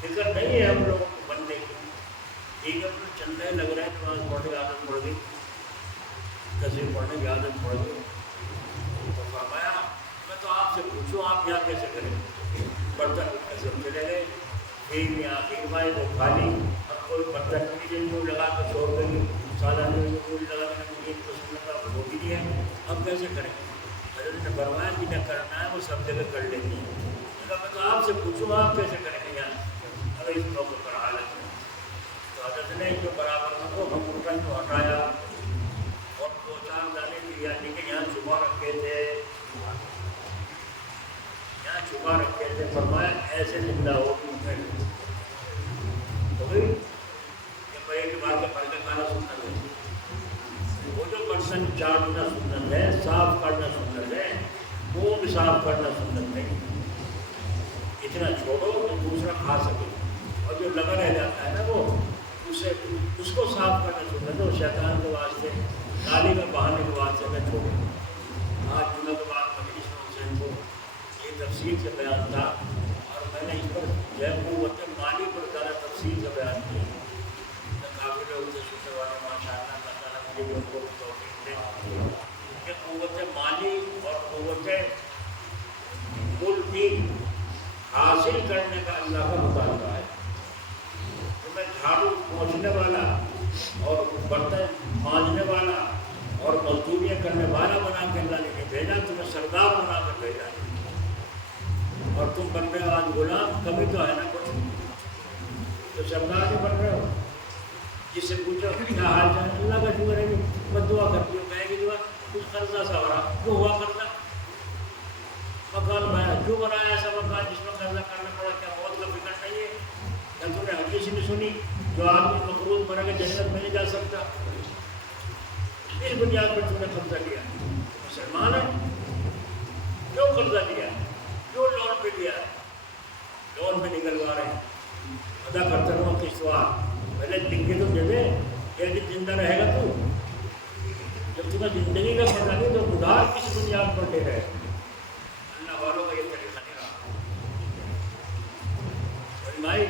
فکر نہیں ہے ہم لوگوں کو بننے کی. ٹھیک ہے چلنے لگ رہے ہیں, نماز پڑھنے کی عادت پڑ گئی, تصویر پڑھنے کی عادت پڑ گئی. تو فرمایا میں تو آپ سے پوچھوں آپ یہاں کیسے کریں؟ برتن کیسے چلے گئے پھر یہاں آخر وہ خالی اب کوئی برتن بھی نہیں لگا کے چھوڑ گئی سالہ لگا کے وہ بھی نہیں ہے, ہم کیسے کریں؟ حضرت نے فرمایا جنہیں کرنا ہے وہ سب جگہ کر لیتی ہیں. میں تو آپ سے پوچھوں آپ کیسے کریں گے یہاں اگر اس موقع پر حالت ہے؟ تو حضرت نے جو برابر کو ہم اٹھا کو ہٹایا اور 2-4 دانے بریانی کے یہاں چھپا رکھے تھے, یہاں چھپا رکھے تھے. فرمایا ایسے زندہ ہو تو بھائی یہ پہلے کے بعد کا پڑھ کے کھانا سنت ہے. وہ جو برتن چاٹنا سنت ہے, صاف کرنا سنت ہے, وہ بھی صاف کرنا سنت نہیں. اتنا چھوڑو تو دوسرا کھا سکے، اور جو لگا رہ جاتا ہے نا وہ اس کو صاف کرنا چھوڑنا تو شیطان کے واسطے، نالی میں بہانے کے واسطے میں چھوڑوں۔ آج جمعہ کے بعد مجلس میں حسین کو یہ تفصیل سے بیان تھا، اور میں نے اس پر جو ہے قوت مالی پر زیادہ تفصیل سے بیان کیا۔ کافی لوگ سے سننے والے ماشاء اللہ تعالیٰ مجھے بھی ان کو بھی توفیق دے کہ قوت مالی اور قوت ملکی حاصل کرنے کا اللہ کا مطالبہ ہے۔ تمہیں جھاڑو پہنچنے والا اور برتن مانجنے والا اور مزدوریاں کرنے والا بنا کے اللہ نے بھیجا، تمہیں سردار بنا کر بھیجا ہے، اور تم بن رہے ہو آج غلام، کمی تو ہے نا کچھ، تو سردار بھی بن رہے ہو۔ جس سے پوچھو کیا حال چال، اللہ کا شکر ہے کہ میں دعا کرتی ہوں، کہے گی دعا کچھ قرضہ سا ہو رہا، کیوں ہوا قرضہ؟ مکان بنایا، کیوں بنایا ایسا مکان جس میں قرضہ کرنا پڑا؟ کیا موت کا فکر نہیں ہے؟ کیا تم نے حدیث نہیں سنی جو آدمی مقروض بنا کے جنت میں نہیں جا سکتا؟ اس بنیاد پر تم نے قبضہ لیا، مسلمان ہے کیوں قبضہ لیا، کیوں لون پہ لیا ہے؟ لون پہ نکلوا رہے ہیں، ادا کرتے رہو قسطوار، پہلے لکھ کے تو دے دے کہ زندہ رہے گا تو، جب تمہیں زندگی کا پتہ نہیں تو ادھار کس بنیاد پر لے رہے؟ اللہ والوں کا یہ طریقہ نہیں رہا۔ بھائی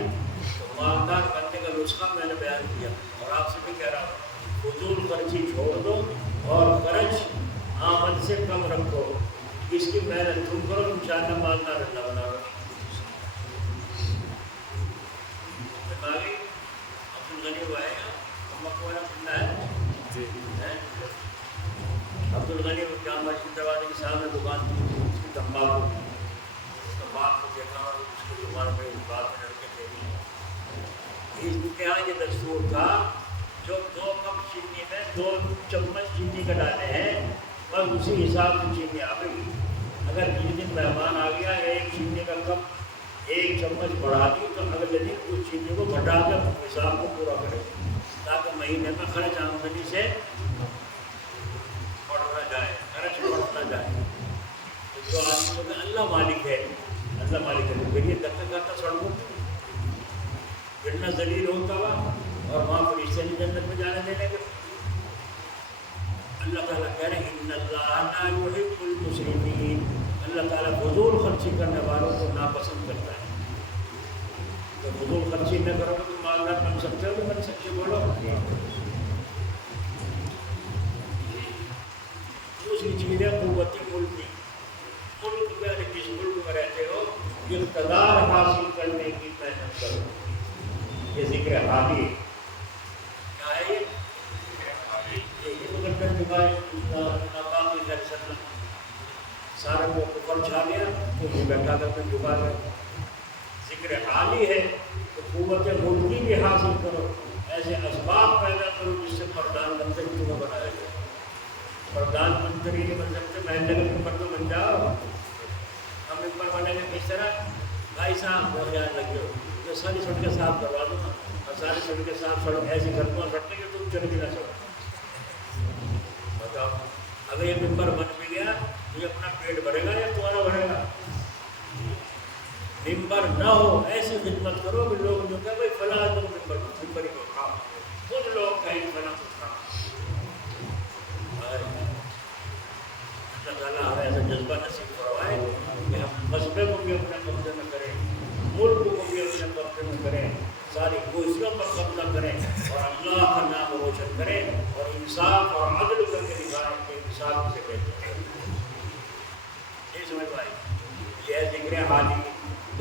مالدار بننے کا نسخہ میں نے بیان کیا، اور آپ سے بھی کہہ رہا ہوں فضول خرچی چھوڑ دو اور خرچ آمد سے کم رکھو، اس کی محنت تم کرو، انشاءاللہ مالدار اللہ بناؤ۔ عبدالغنی وہ ہے عبدالغنی جان مسجد دروازے کے سامنے دکان تھی، اس کی تمباکو، اس کا باپ کو دیکھا اور اس کی دکان پہ اس بات میں لڑکے تھے۔ اس کے یہاں یہ دستور تھا جو 2 کپ چینی میں 2 چمچ چینی کا ڈالے ہیں، بس اسی حساب سے چینی آ گئی۔ اگر جس دن مہمان آ گیا 1 چینی کا کپ 1 چمچ بڑھا دی تو اگلے دن اس چینی کو گھٹا کر حساب کو پورا کرے، تاکہ مہینے میں خرچ آمدنی سے بڑھنا جائے، خرچ بڑھنا جائے۔ تو جو آدمی کو اللہ مالک ہے، اللہ مالک ہے، پھر یہ دھکا کرتا سڑکوں پھرنا ذلیل ہوتا ہوا، اور وہاں پر اس سے نہیں جنت میں جانے دینے کے۔ اللہ تعالیٰ کہہ رہے ہیں ان اللہ لا یحب المسرفین، اللہ تعالیٰ فضول خرچی کرنے والوں کو ناپسند کرتا ہے۔ تو فضول خرچی نہ کرو تو تم مالدار بن سکتے ہو، بن سکتے بولو۔ دوسری چیز ہے قوت ملکی، ملک میں جس ملک میں رہتے ہو اقتدار حاصل کرنے کی محنت کرو۔ یہ ذکر حالی کیا ہے؟ یہ مقدر ناکامی درصد سارے کو اوپر چھا گیا تو یہ بیٹھا کر کے جھکا گیا۔ ذکر حالی ہے تو قوت ملکی بھی حاصل کرو، ایسے اسباب پیدا کرو جس سے پردھان منتری تمہیں بنایا جائے۔ پردھان منتری نہیں بن سکتے، محل نگر ممبر تو بن جاؤ۔ ہم ممبر بنے گے کس طرح؟ بھائی صاحب بہت یاد لگے ہو، جو ساری سڑکیں صاف کروا دوں گا، اور ساری سڑکیں صاف سڑک ایسی کر دوں گا سڑکیں کہ تم چل بھی نہ سکو۔ بتاؤ اگر یہ ممبر بن بھی گیا تو یہ اپنا پیٹ بھرے گا یا تمہارا بھرے گا؟ ممبر نہ ہو ایسی خدمت کرو کہ لوگ جو کہ بھائی فلاں تم ممبر ہی کو کھاؤ، خود لوگ کہیں فلاں کو کھاؤ۔ اللہ تعالیٰ ہمیں ایسا جذبہ نصیب کروائے کہ ہم مذہب کو بھی اپنے قبضے میں کریں، ملک کو بھی اپنے قبضے میں کریں، ساری کوششوں پر قبضہ کریں اور اللہ کا نام روشن کریں، اور انصاف اور عدل کر کے دکھائیں کہ انصاف سے کہتے ہیں۔ یہ سمجھ پائی، یہ ذکر حالی،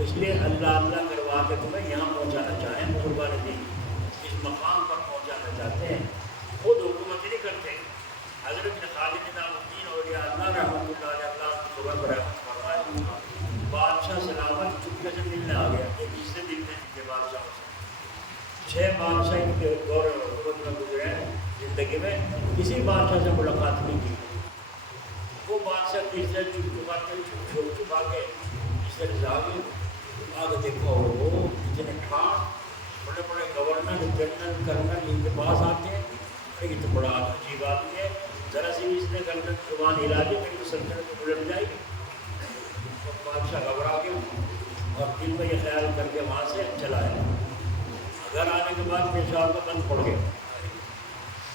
اس لیے اللہ اللہ کروا کے تمہیں یہاں پہنچانا چاہیں، مہربانی دی اس مقام پر پہنچانا چاہتے ہیں، خود حکومت نہیں کرتے۔ حضرت خالد نظام الدین اولیاء اللہ رحمۃ اللہ علیہ اللہ کی خبر پر رحمت فرمائے، بادشاہ سلامت چپکے سے ملنے آ گیا کہ جس سے ملنے کے بادشاہوں سے 6 بادشاہ ان کے دور حکومت میں گزرے ہیں زندگی میں، کسی بادشاہ سے ملاقات نہیں کی۔ وہ بادشاہ تیسرے چھپا کے اس سے آگے دیکھو وہ اتنے ٹھاٹ بڑے بڑے گورنر جنرل کرنل ان کے پاس آتے ہیں، یہ تو بڑا عجیب آدمی ہے، ذرا سی اس نے گردن زبان ہلا دی میری سلطنت کو الٹ جائے گی۔ تو بادشاہ گھبرا گیا اور دل میں یہ خیال کر کے وہاں سے چلا آئے. گھر آنے کے بعد پیشاب کا بند پڑ گیا.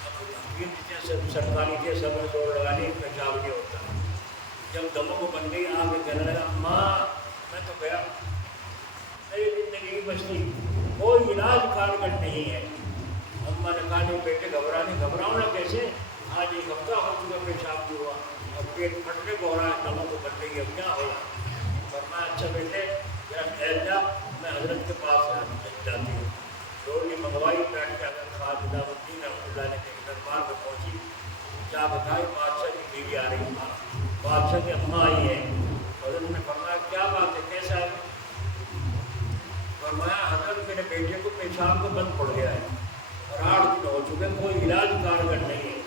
اب جتنے سرکاری کے سب میں زور لگانے پیشاب نہیں ہوتا. جب دموں کو بن گئی آ کے کہنے لگا ماں میں تو گیا میری زندگی بچتی کوئی علاج کارگر نہیں ہے. اماں نے کہا نہیں بیٹے گھبراؤ نہ کیسے, آج ایک ہفتہ ہو چکا پیشاب بھی ہوا اور پیٹ پھٹنے کو ہو رہا ہے, دموں کو بن گئی, اب کیا ہوگا. فرمایا اچھا بیٹے ذرا ٹھہر جا, میں حضرت کے پاس جاتی ہوں. روٹی منگوائی, بیٹھ کے اگر خواجہ نظام الدین رحمۃ اللہ علیہ کے دربار میں پہنچی, جا بتائی بادشاہ کی بیوی آ رہی ہے, بادشاہ کی اماں آئی ہیں. حضرت نے فرمایا کیا بات ہے, کیسا ہے؟ فرمایا حضرت میرے بیٹے کو پیشاب کا بند پڑ گیا ہے اور 8 دن ہو چکے, کوئی علاج کارگر نہیں ہے.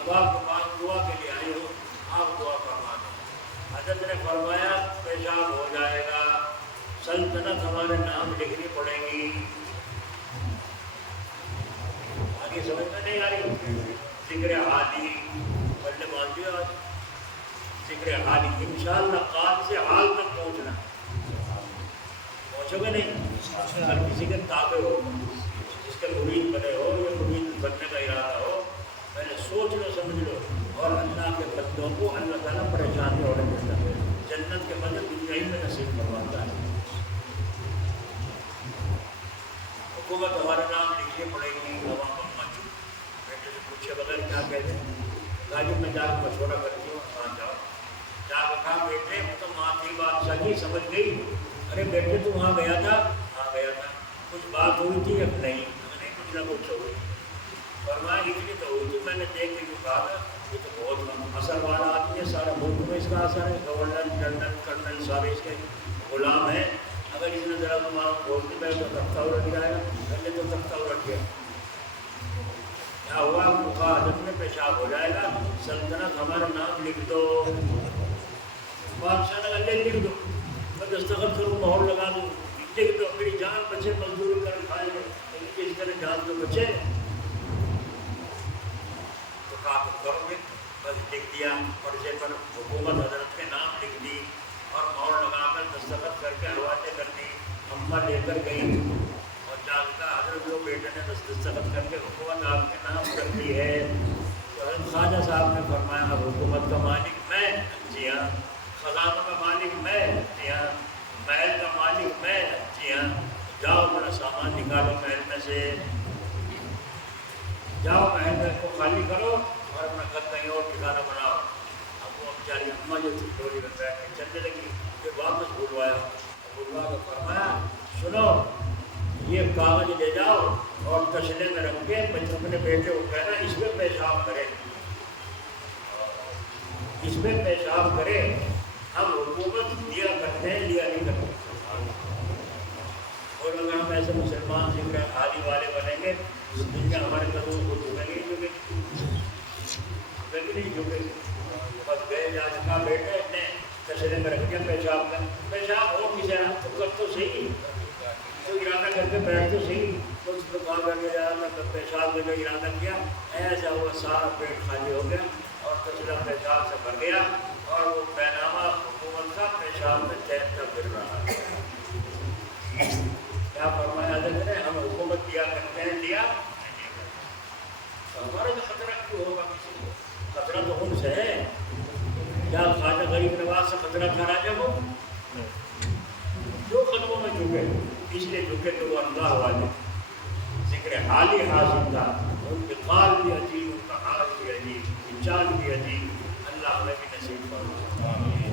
اب آپ کے پاس دعا کے لیے آئی ہو, آپ دعا فرما دیں. حضرت نے فرمایا پیشاب ہو جائے گا, سلطنت ہمارے نام لکھنی پڑے گی. آگے سمجھ میں نہیں آ رہی؟ ذکر حالی بلے مانتی ہو, آج ذکر حالی انشاءاللہ قال سے حال تک پہنچنا. پہنچو گے نہیں؟ اگر کسی کے تابع ہو, جس کے مرید بنے ہو یا مرید بننے کا ارادہ ہو, پہلے سوچ لو سمجھ لو, اور اللہ کے بندوں کو اللہ تعالیٰ پریشانی ہونے دیتا ہے, جنت کے مدد دنیا ہی میں نصیب کرواتا ہے. حکومت ہمارا نام لکھنی پڑے گی, عوام بیٹے سے پوچھے بغیر کیا کہتے ہیں, گاڑی میں جا کے مشورہ کرتی ہوں, وہاں جاؤ. جا کے کہا بیٹے تو ماں کی بات سچی سمجھ گئی, ارے بیٹے تو وہاں گیا تھا, ہاں گیا تھا, کچھ بات ہوئی تھی یا نہیں؟ نہیں کچھ نہ کچھ ہوئی. فرمایا اتنی تو ہوئی تھی, میں نے دیکھ کے کہا تھا یہ تو بہت اثر والا آدمی ہے, سارا ملک میں اس کا اثر ہے, گورنر جنرل کرنل سارے اس کے غلام ہیں. اگر اس نے ذرا تمہارا بولتی میں تو تختہ الٹ جائے گا, پہلے تو تختہ الٹ گیا. کیا ہوا؟ کہا حضرت میں پیشاب ہو جائے گا, سلطنت ہمارا نام لکھ دو. بادشاہ نے کہا لکھ دو, میں دستخط کروں, مہر لگا دوں, لکھ دو, میری جان بچے, مزدوری کر کھائے گا, لیکن اس طرح جان تو بچے. تو کہا تو کرو گے, بس لکھ دیا پرچے پر, حکومت حضرت کے نام لکھ دی اور مہر لگا کر دستخط کر کے حوالے کر دی. اماں لے کر گئی اور جان کا حضرت جو بیٹے نے دستخط کر کے حکومت آپ کے نام کر دی ہے. تو حضرت خواجہ صاحب نے فرمایا اب حکومت کا مالک میں, جی ہاں, خزانوں کا مالک میں, جی ہاں, محل کا مالک میں, جی ہاں, جاؤ اپنا سامان نکالو محل میں سے, جاؤ محل میں کو خالی کرو اور اپنا گھر کہیں اور ٹھکانا بناؤ. اب وہ بیچاری اماں جو تھی ڈولی میں بیٹھ کے چلنے لگی, پھر واپس بلوایا, بلوا کے فرمایا سنو یہ کاغذ لے جاؤ اور تشلے میں رکھ کے اپنے بیٹے کو کہنا اس میں پیشاب کرے, اس میں پیشاب کرے. ہم حکومت دیا کرتے ہیں, لیا نہیں کرتے. اور اگر ہم ایسے مسلمان ذکر حالی والے بنیں گے تو دنیا ہمارے قدموں کو جھکیں گے, نہیں جھکے گی. بس گئے جا کہا بیٹے نے تشرے میں رکھ دیا پیشاب کا, پیشاب ہو کسی طرح تو کر تو صحیح, تو ارادہ کر کے بیٹھ تو صحیح. تو اس کو کہا کر کے جا پیشاب کا جو ارادہ کیا ایسا ہوا سارا پیٹ خالی ہو گیا اور کچرا پیشاب سے بھر گیا اور وہ بینامہ حکومت کا پیشاب میں تیرتا پھر رہا. کیا فرمایا حضرت نے, ہم حکومت دیا کرتے ہیں, لیا ہمارا جو خطرہ کیوں ہوگا کسی کو؟ خطرہ تو ہم سے ہے. کیا خواجہ غریب نواز سے خطرہ تھا راجہ کو؟ جو قدموں میں جھکے, اس لیے جھکے تو وہ اللہ والے. ذکر حالی حاصل تھا, ان کے قال بھی عجیب, ان کا حال بھی عجیب, چال بھی عجیب. اللہ ہمیں بھی نصیب فرمائے.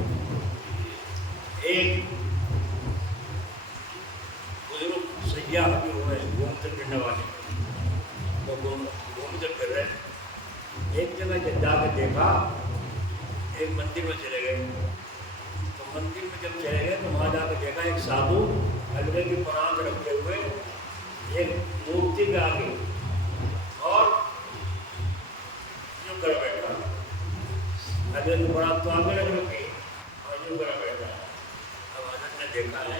ایک بزرگ سیاح بھی ہوئے گھومتے پھرنے والے, تو گھومتے پھر رہے, ایک جگہ جا کے دیکھا, ایک مندر میں چلے گئے. تو مندر میں جب چلے گئے تو وہاں جا کے دیکھا ایک سادھو حلوے کی پراند رکھتے ہوئے ایک مورتی کے آگے اور یوں کر بیٹھا. حلوے کی پراند تو آگے رکھ رکھی اور یوں کر بیٹھا. اب حضرت نے دیکھا ہے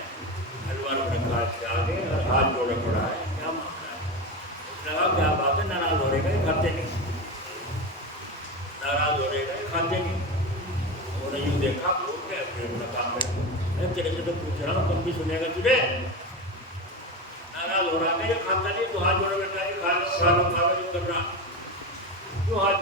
حلوہ رکھا ہے آگے اور ہاتھ جوڑے پڑا ہے, کیا معاملہ ہے؟ اس نے کہا کیا بات ہے, ناراض ہو رہے گا, کھاتے نہیں, ناراض ہو رہے گا, کھاتے نہیں. انہوں نے یوں دیکھا, بھول گئے, پھر اپنا کام کرے. میں تیرے سے تو پوچھ رہا ہوں, تم بھی سنے گا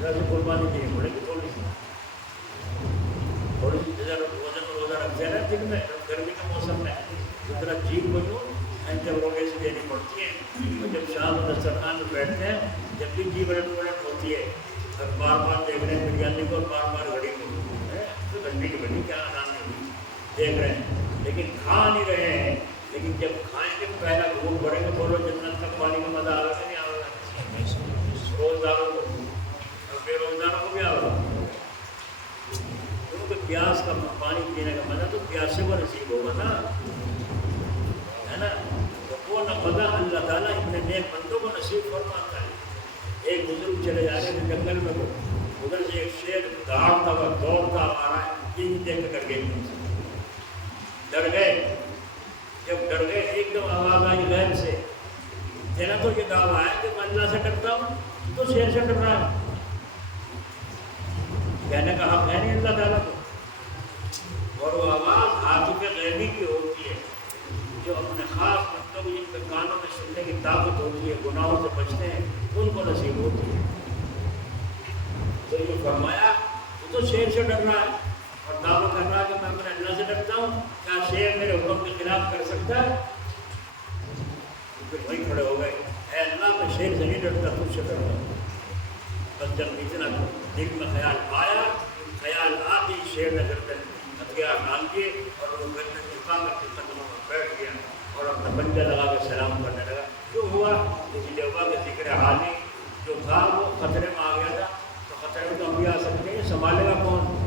ذرا سی قربانی دینی پڑے گی، تھوڑی سی روزہ رکھتے ہیں نا دن میں، گرمی کے موسم میں ذرا جیب کو جو جب روزے سے دینی پڑتی ہے، اور جب شام دسترخوان میں بیٹھتے ہیں جب بھی جیب الٹ ہوتی ہے، اور بار بار دیکھ رہے ہیں بریانی کو اور بار بار گھڑی کو، تو گھنٹے کی بڑی کیا آرام نہیں ہوئی دیکھ رہے ہیں، لیکن کھا نہیں رہے ہیں، لیکن جب کھائیں گے پہلا گھوٹ بھریں گے، بولو جنت کا پانی کا مزہ آ رہا ہے نہیں آ رہا؟ روزداروں کو اور بے روزداروں کو بھی آ رہا، کیونکہ پیاس کا پانی پینے کا مزہ تو پیاسے کو نصیب ہوگا نا، ہے نا؟ تو وہ نہ مزہ اللہ تعالیٰ اپنے نیک بندوں کو نصیب فرماتا ہے۔ ایک بزرگ چلے جا رہے تھے جنگل میں، کو ادھر سے ایک شیر دھاڑتا ہوا دوڑتا آ رہا ہے، تین دیکھ کر گئے، ڈر گئے، جب ڈر گئے ایک دم آواز آئی غیر سے، تیرا تو یہ دعویٰ ہے کہ میں اللہ سے ڈرتا ہوں، تو شیر سے ڈر رہا ہے، کہنے کا حق ہے نہیں اللہ تعالیٰ کو، اور وہ آواز عاطف غیبی کی ہوتی ہے، جو اپنے خاص مطلب جن کے کانوں میں سننے کی طاقت ہوتی ہے، گناہوں سے بچتے ہیں، ان کو نصیب ہوتی ہے۔ تو یہ فرمایا وہ تو شیر سے ڈر رہا ہے اور دعویٰ کر رہا ہے کہ میں اپنے اللہ سے ڈرتا ہوں، کیا شیر میرے حکم کے خلاف کر سکتا ہے؟ پھر وہی کھڑے ہو گئے، اے اللہ میں شیر سے نہیں ڈرتا، تجھ سے ڈرتا ہوں۔ بس جب اتنا دل میں خیال آیا، خیال آتے ہی شیر نے گردن ہتھیار ڈال دیے اور وہ گردن جھکا کر کے قدموں میں بیٹھ گیا اور اپنا پنجہ لگا کے سلام کرنے لگا۔ جو ہوا اسی لیے ہوا کہ ذکر حالی جو تھا وہ خطرے میں آ گیا تھا، تو خطرے میں تو ہم بھی آ سکتے ہیں، سنبھالے گا کون؟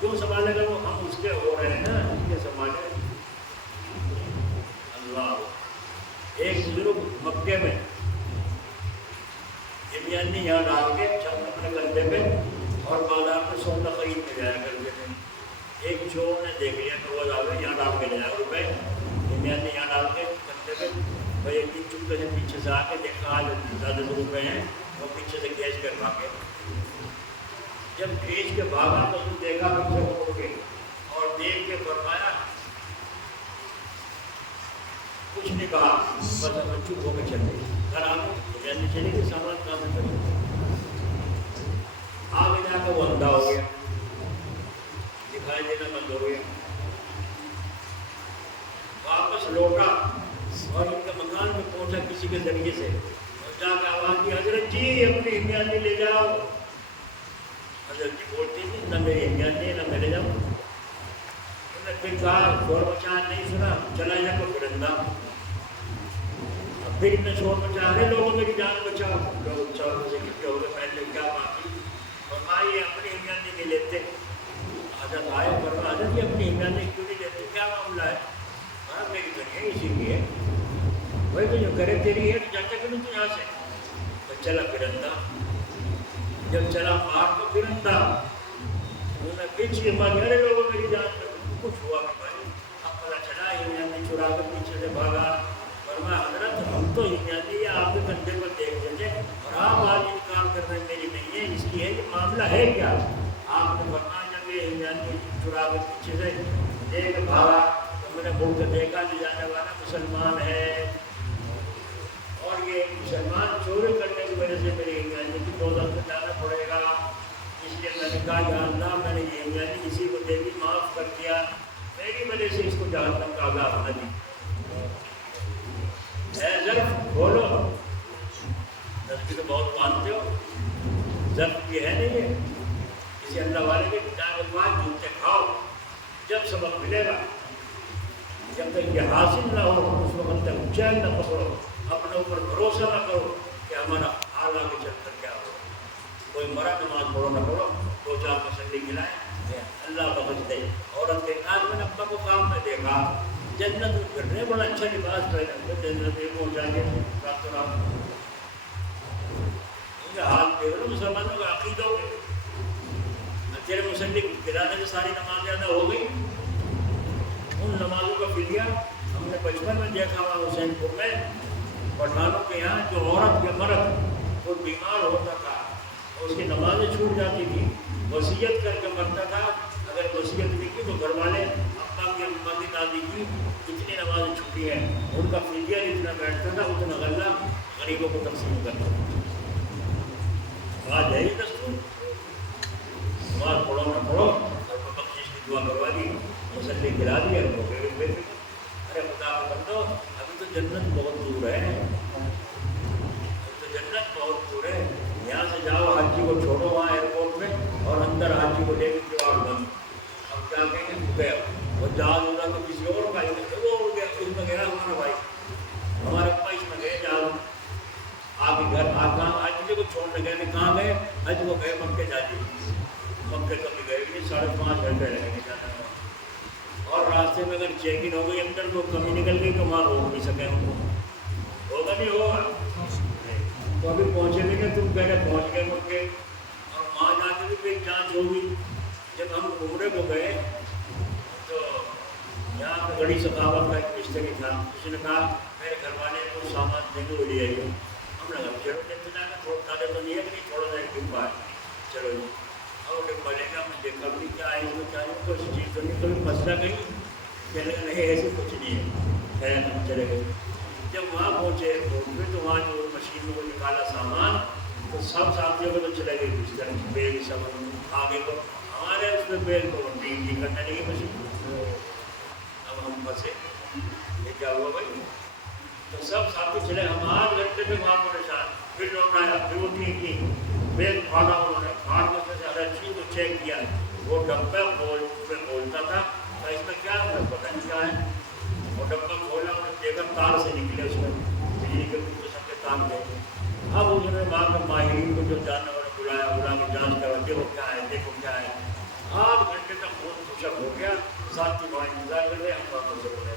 کیوں سنبھالے گا وہ؟ ہم اس کے ہو رہے ہیں نا، اس کے سنبھالے اللہ۔ ایک بزرگ مکے میں یعنی یہاں ڈال کے چھت اپنے کندھے پہ اور بازار میں سونا خرید کے جایا کرتے تھے۔ ایک چور نے دیکھ لیا کہ وہ آگے یہاں ڈال کے لے جائے روپے، یعنی یہاں ڈال کے کندھے پہ، بھائی ایک دن چپکے سے پیچھے سے آ کے دیکھا آج زیادہ روپے ہیں، وہ پیچھے سے کھینچ کر بھاگے۔ جب کھینچ کے بھاگا تو اس نے دیکھا پیچھے مڑ کے اور دیکھ کے فرمایا، کچھ نہیں کہا، بس ہم چپ ہو کے چلے گھر آ گئے، یعنی چلے کہ سامان کہاں سے کرے، آگے جا کے وہ اندھا ہو گیا، دکھائی دینا بند ہو گیا، واپس لوٹا اور ان کے مکان میں پہنچا کسی کے ذریعے سے، اور جا کے آواز دی، حضرت جی اپنی ہمیانی لے جاؤ۔ حضرت جی بولتی تھی، نہ میری ہمیانی نہ میں لے جاؤں۔ انہوں نے پھر کہا، شور مچا نہیں سنا، چلا جا کو پرندہ، پھر اتنے شور مچا رہے لوگوں میری جان بچاؤ، لوگ چور سے کٹھے ہو گئے، پہلے کیا باقی فرمائی اپنی ہمیانی نہیں لیتے۔ حضرت آئے فرما، حضرت یہ اپنی ہمیانی کیوں نہیں لیتے، کیا معاملہ ہے؟ ہاں میری دنیا اسی کی ہے، وہی تو جو کرے تیری ہے، جاتا کروں تو یہاں سے۔ تو چلا پرندہ، جب چلا پار تو پرندہ، انہوں نے پیچھے ماری، ارے لوگوں میری جان میں کچھ ہوا کہ بھائی، اب پتا چلا ہمیانی چرا کر پیچھے سے بھاگا۔ فرمایا حضرت ہم تو ہمیانی آپ کے کندھے پر دیکھ لیتے اور آپ آج انکار کر رہے ہیں میری نہیں ہے، اس کی ہے، یہ معاملہ ہے کیا؟ آپ نے فرمایا جب یہ ہمیانی چرا کر پیچھے سے دیکھ بھاگا تو میں نے مڑ کر دیکھا لے جانے والا مسلمان ہے، اور یہ مسلمان چوری کرنے کی وجہ سے میری ہمیانی کی دوزخ میں جانا پڑے گا، اس لیے میں نے کہا یا اللہ میں نے یہ ہمیانی کسی کو دے دی، معاف کر دیا، میری وجہ سے اس کو جہنم کا عذاب نہ دی۔ اے ظرف کھولو، ظرف کی تو بہت مانتے ہو، ظرف یہ ہے نہیں ہے، کسی اللہ والے کے جان بعد جوتے کھاؤ، جب سبق ملے گا، جب تک یہ حاصل نہ ہو اس وقت تک چین نہ پکڑو، اپنے اوپر بھروسہ نہ کرو کہ ہمارا حال آگے چل کر کیا ہو۔ کوئی مرا نماز پڑھو نہ پڑھو، دو چار مسئلے کھلائیں، اللہ بخش دے۔ عورت کے آج میں نے ابا کو کام میں دیکھا، جنت میں پھر رہے، بڑا اچھا لباس پہنا، جنت میں پہنچا کے رات و رات ان کا حال دیکھ لو، مسلمانوں کا عقیدہ ہو گئے، تیرے مسلم گرانے سے ساری نمازیں ادا ہو گئی، ان نمازوں کا فدیہ ہم نے بچپن میں دیکھا ہوا حسین پور میں، پٹھانوں کے یہاں جو عورت یا مرد وہ بیمار ہوتا تھا اور اس کی نمازیں چھوٹ جاتی تھی، وصیت کر کے مرتا تھا، اگر وصیت نہیں کی تو گھر والے ابا کی امت کی دادی کی اتنی نمازیں چھوٹی ہیں، ان کا فدیہ جتنا بیٹھتا تھا اتنا غلہ غریبوں کو تقسیم کرتا تھا۔ آج ہے یہ دستور، نماز پڑھو نہ پڑھو، اور بخشش کی دعا کروا دی، مسلح گرا دیا، ہو گئے بے فکر۔ ارے خدا کا بندو، ابھی تو جنت بہت دور ہے، ابھی تو جنت بہت دور ہے۔ یہاں سے جاؤ حاجی کو چھوڑو وہاں ایئرپورٹ میں، اور اندر حاجی کو لے کے کیواڑ بند، اب کیا کہیں گے گیا وہ جہاز ہوگا تو کسی اور کا وہ اڑ گیا، اس میں گیا ہمارا بھائی، ہمارا ابا اس میں گئے جہاز، آپ کے گھر آپ کہاں حج کو چھوڑنے گئے تھے، کہاں گئے؟ حج کو گئے مکے جاتی، مکے تو بھی گئے نہیں، 5.5 گھنٹے لگیں گے جانے میں، اور راستے میں اگر چیکنگ ہو گئی اندر تو کمی نکل گئی تو وہاں روک نہیں سکے ان کو، ہوگا نہیں ہوگا؟ تو ابھی پہنچے بھی نہیں، تم پہلے پہنچ گئے مکے، اور وہاں جا کے بھی کوئی جانچ ہوگی۔ جب ہم عمرے کو گئے تو یہاں پہ بڑی ثقافت کا ایک مستری تھا، اس نے کہا میرے گھر والے کو سامان دینے کو لے آئیے، ہم نے کہا چلو دیکھتے جا کر تھوڑا تازہ تو نہیں ہے کہ نہیں، تھوڑا سا ایک ڈبہ ہے، چلو جی اور ڈبہ لے کے ہم نے دیکھا بھی کیا ہے اس میں، کیا ہے کوئی چیز تو نہیں، کوئی مسئلہ کہیں، کہنے لگا نہیں ایسی کچھ نہیں ہے، خیر ہم چلے گئے۔ جب وہاں پہنچے ایئرپورٹ میں تو وہاں جو مشین میں وہ نکالا سامان تو سب ساتھیوں کو تو چلے گئے اس طرح بیل سب آگے کو، ہمارے اس میں بیل کو ڈیل کرنے لگی مشین، اب ہم پھنسے، یہ کیا ہوا بھائی؟ تو سب ساتھی چلے، ہم 8 گھنٹے میں وہاں پریشان، پھر لوٹ آیا، پھر وہ ٹھیک کی بیل پھاڑا، انہوں نے پھاڑ کے سے ہر چیز کو چیک کیا، وہ ڈبہ کھولتا تھا تو اس میں کیا ہے پتہ نہیں کیا ہے، وہ ڈبہ کھولا انہوں نے دیکھا تار سے نکلے اس میں بجلی کے قسم کے تار تھے۔ اب انہوں نے وہاں کے ماہرین کو جو جاننے والے بلایا، بلا کے جانچ کروا، دیکھو کیا ہے دیکھو کیا ہے، 8 گھنٹے تک خون خوشک ہو گیا، ساتھی وہاں انتظار کر رہے ہم واپس ہو رہے۔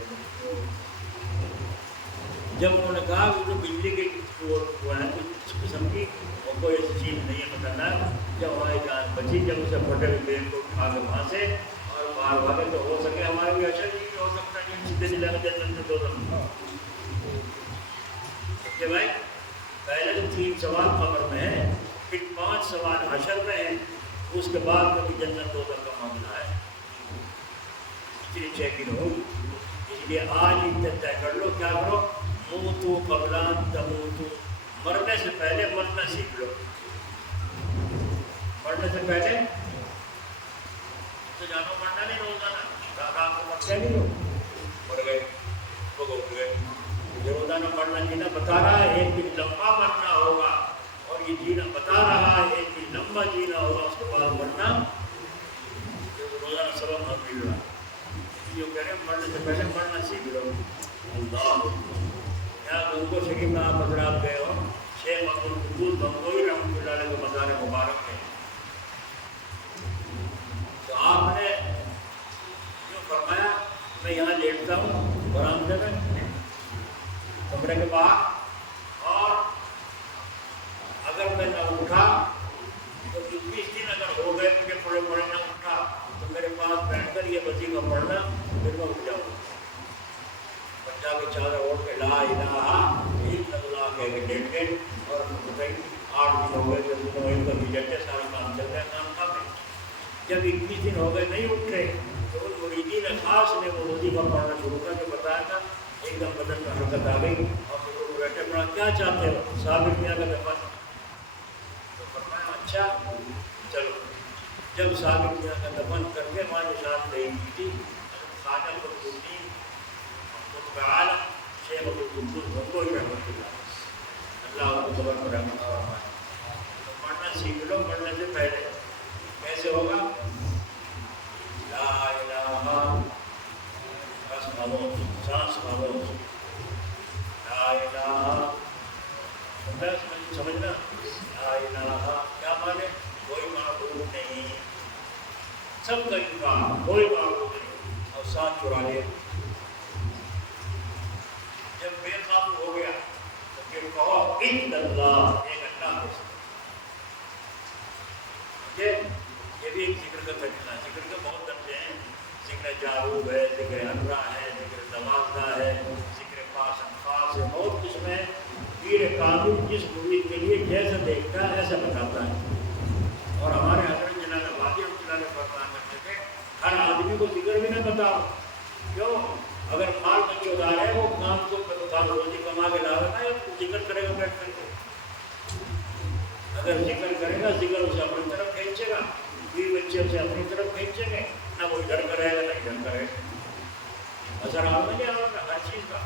جب انہوں نے کہا کہ جو بجلی کی وہ ہے کچھ قسم کی اور کوئی ایسی چیز نہیں ہے خطرناک، جب ہماری جان بچی، جب اسے پھٹے ہوئے بیل کو اٹھا کے وہاں سے اور باہر بھاگے تو ہو سکے ہمارے بھی اچھا نہیں ہو سکتا کہ سیدھے جلے میں جنت میں 2 دم۔ کہ بھائی پہلے تو 3 سوال قبر میں ہے، پھر 5 سوال حشر میں ہیں، اس کے بعد کبھی جنت 2 دم کا معاملہ ہے، اتنی چیکنگ ہوگی۔ اس لیے آج ہی طے کر لو، کیا کرو، موتو قبل ان تموتو، مرنے سے پہلے مرنا سیکھ لو، مرنے سے پہلے تو جانو مرنا نہیں، روزانہ رات کو مرتے نہیں ہو، مر گئے وہ اٹھ گئے، یہ روزانہ مرنا جینا بتا رہا ہے، ایک دن لمبا مرنا ہوگا، اور یہ جینا بتا رہا ہے ایک دن لمبا جینا ہوگا، اس کے بعد مرنا، روزانہ سبب ہم مل رہا ہے، جو کہہ رہے ہیں مرنے سے پہلے مرنا سیکھ لو۔ اللہ یہاں گنگو شریف میں آپ حضرات گئے ہو، شیخ عبدالقدوس گنگوئی رحمۃ اللہ علیہ کے مزار مبارک ہے، تو آپ نے جو فرمایا میں یہاں لیٹتا ہوں برآمدے میں کمرے کے باہر، اور اگر میں نہ اٹھا تو 20 دن اگر ہو گئے مجھے پڑے پڑے نہ اٹھا تو میرے پاس بیٹھ کر یہ وظیفہ پڑھنا، پھر میں اٹھ جاؤں، بچہ کے چادر اوڑھ کے لا الہ الا اللہ کہہ کے لیٹ گئے، اور 8 دن ہو گئے، 10 دن ہو گئے، کبھی جٹے سارا کام چل رہا ہے، کام تھا میں جب 21 دن ہو گئے نہیں اٹھے تو ان مریدین خاص نے وہ وظیفہ پڑھنا شروع کر کے بتایا تھا، ایک دم بدن میں حرکت آ گئی، اور پھر وہ بیٹھے پڑھا کیا چاہتے ہو، صابر میاں کا دفن، تو فرمایا اچھا چلو، جب صابر میاں کا دفن کر کے وہاں نشان دہی کی تھی، خواجہ قطب عالم شیخ عبدالقدوس گنگوئی رحمۃ اللہ، اللہ کو خبر پر رحمت فرمائے، تو پڑھنا سیکھ لو پڑھنے سے پہلے، کیسے ہوگا؟ لا الہ، بس خاموش، سانس خاموش، لا الہ، سمجھنا، لا الہ کیا مانے؟ کوئی معبود نہیں، سب کا انکار، کوئی معبود نہیں، اور ساتھ چرا لے، جب بے قابو ہو گیا تو پھر کہو الا اللہ، ایک اللہ ہے، یہ بھی ایک ذکر کا طریقہ ہے، ذکر کے بہت درجے ہیں، ذکر جاروب ہے، ذکر انرا ہے، ذکر دوازدہ ہے، ذکر پاس انفاس ہے، بہت قسم ہے، پیر کامل جس مرید کے لیے جیسا دیکھتا ہے ایسا بتاتا ہے، اور ہمارے حضرت جلال آبادی ہم جلال فرمان کرتے تھے ہر آدمی کو ذکر بھی نہ بتاؤ، کیوں؟ اگر مال میں چودار ہے وہ کام کو روزی کما کے لاوے گا یا ذکر کرے گا بیٹھ کر کے؟ اگر ذکر کرے گا ذکر اسے اپنی طرف کھینچے گا، بیوی بچے اسے اپنی طرف کھینچیں گے، نہ وہ ادھر کرے گا نہ ادھر کرے گا، اثر آؤ نہیں آئے گا ہر چیز کا۔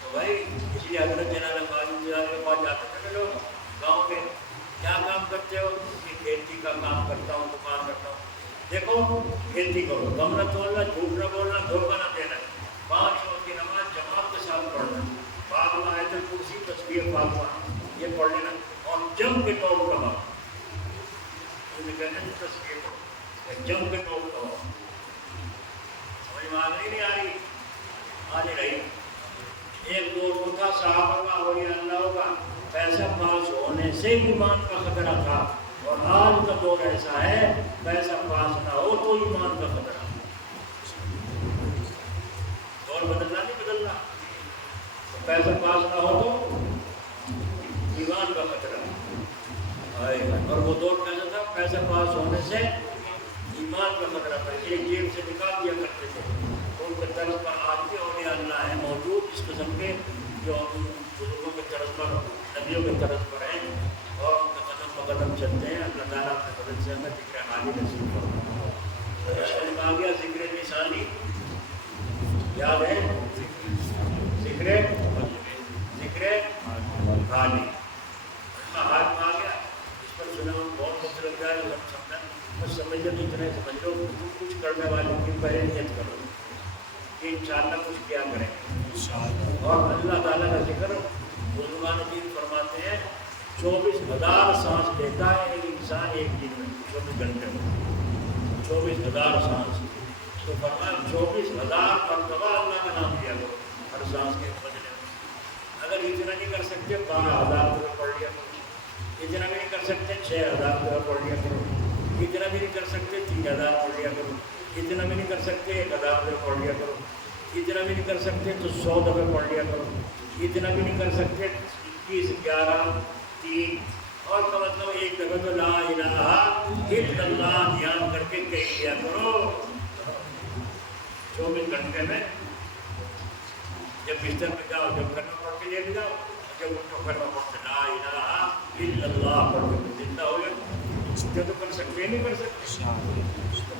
تو بھائی اس لیے حضرت جناب کے پاس جاتے تھے لوگ گاؤں میں، کیا کام کرتے ہو؟ کہ کھیتی کا کام کرتا ہوں، دکان کرتا ہوں۔ دیکھو کھیتی کرو، غم نہ تولنا، جھوٹ نہ بولنا، دھوکہ نہ دینا، 5 وقت کی نماز جماعت کے ساتھ پڑھنا، فاطمہ آیت الکرسی تسبیح فاطمہ یہ پڑھ لینا، اور جم کے ٹوپ لگا، کہتے ہیں تسبیح پڑھو، جم کے ٹوپ لگاؤ۔ سمجھ میں آ گئی نہیں آ رہی؟ آ نہیں رہی۔ ایک دور تھا صحابہ کا اولیاء اللہ کا پیسہ پاس ہونے سے ایمان کا خطرہ تھا، اور آج کا دور ایسا ہے پیسہ پاس نہ ہو تو ایمان کا خطرہ۔ دور بدلنا نہیں بدلنا، پیسہ پاس نہ ہو تو ایمان کا خطرہ۔ اور وہ دور کیسا تھا؟ پیسہ پاس ہونے سے ایمان کا خطرہ تھا، ایک جیب سے نکال دیا کرتے تھے۔ ان کے طرف پر آج بھی اولیاء اللہ ہیں موجود اس قسم کے، جو بزرگوں کے طرف پر، نبیوں کے طرف پر ہیں، اور ان کے قدم بقدم چلتے ہیں۔ اللہ تعالیٰ اپنے فضل سے ہمیں ذکر حالی نصیب فرمائے۔ اس میں آ گیا ذکر لسانی، یاد ہے؟ ذکر حالی، اس میں ہاتھ میں آ گیا، اس پر سنا بہت کچھ لگ جائے، کچھ سمجھ لو، اتنے سمجھ لو، کچھ کرنے والوں کی پہلے نیت کرو کہ انشاءاللہ کچھ کیا کریں۔ اور اللہ تعالیٰ کا ذکر بزرگان دین فرماتے ہیں 24,000 سانس لیتا ہے ایک انسان ایک دن میں، 24 گھنٹے میں 24,000 سانس۔ تو فرمایا 24,000 مرتبہ اللہ کا نام لیا کرو ہر سانس کے بدلے میں۔ اگر اتنا نہیں کر سکتے 12,000 روپے پڑھ لیا کرو، اتنا بھی نہیں کر سکتے 6,000 روپے پڑھ لیا کرو، اتنا بھی نہیں کر سکتے 3,000 پڑھ لیا کرو، اتنا بھی نہیں کر سکتے 1,000 روپے پڑھ لیا کرو، اتنا بھی نہیں کر سکتے تو 100 دفعے پڑھ لیا کرو، اتنا بھی نہیں کر سکتے 21 11 3، اور کا مطلب ایک دفعہ تو لا الہ الا اللہ دھیان کر کے کہہ لیا کرو 24 گھنٹے میں۔ جب بستر میں جاؤ، جب گھر میں پڑھ کے لیٹ جاؤ، جب اٹھو گھر میں پڑھ کے لا الہ الا اللہ پڑھ کے زندہ ہو جاؤ۔ جو تو کر سکتے نہیں کر سکتے،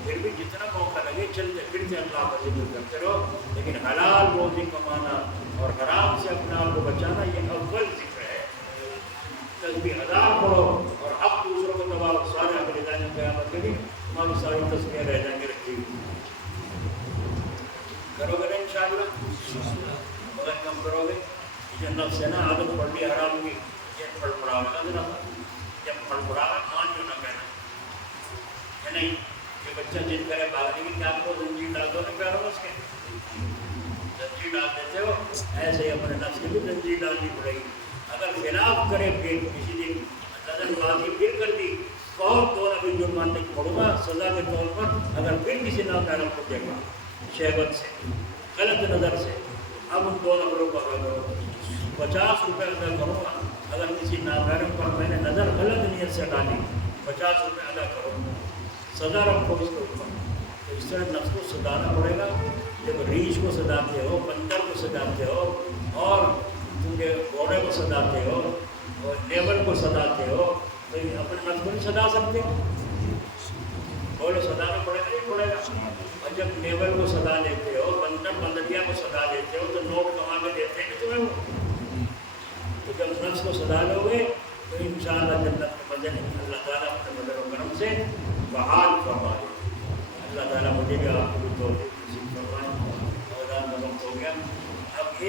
پھر بھی جتنا موقع لگے چلتے پھرتے اللہ کا ذکر کرتے رہو، لیکن حلال روزی کمانا اور حرام سے اپنے آپ کو بچانا یہ اول ذکر ہے۔ تسبیح 1000 پڑھو اور اب دوسروں کو تباہ سارے اپنے جانے قیامت کے دن تمہاری ساری تسبیحیں رہ جائیں گے رکھی ہوئی۔ کرو گے نا انشاءاللہ؟ مگر کم کرو گے، یہ نفس ہے نا عادت پڑ لی حرام کی، یہ پڑ پڑا گا ذرا، جب پڑ پڑا گا مان جو نہ کہنا ہے نہیں۔ یہ بچہ جد کرے بھاگنے کی، کیا کو زنجیر ڈال دو نا پیروں اس کے، زنجیر ڈال دیتے ہو، ایسے ہی اپنے نفس کی بھی زنجیر ڈالنی پڑے گی۔ اگر خلاف کرے پھر کسی دن نظر بازی پھر کر دی، بہت دور ابھی جرمانے کو پڑوں گا سزا کے طور پر، اگر پھر کسی ناپیروں کو دیکھا شہوت سے، غلط نظر سے، اب ان 2 نفروں کو ادا کرو، 50 روپے ادا کروں گا۔ اگر کسی ناپیروں پر میں نے نظر غلط نیت سے ڈالی، 50 روپے ادا کرو، سزا رکھو اس کے اوپر۔ تو اس طرح نفس کو سدانا پڑے گا۔ جب ریچھ کو سداتے ہو، بندر کو سداتے ہو، اور تم کے گھوڑے کو سداتے ہو، اور لیبر کو سداتے ہو، تو اپنے نفس کو نہیں سدا سکتے، گھوڑے سدانا پڑے گا نہیں پڑے گا۔ اور جب لیبر کو سدا لیتے ہو، بندر بندریا کو سدا لیتے ہو، تو نوٹ کما کے دیتے ہیں تمہیں وہ۔ تو جب نفس کو سدا لو گے تو انشاءاللہ جنت کے مزے اللہ تعالیٰ اپنے مدد و کرم سے بحال فرما دے۔ اللہ تعالیٰ مجھے بھی آپ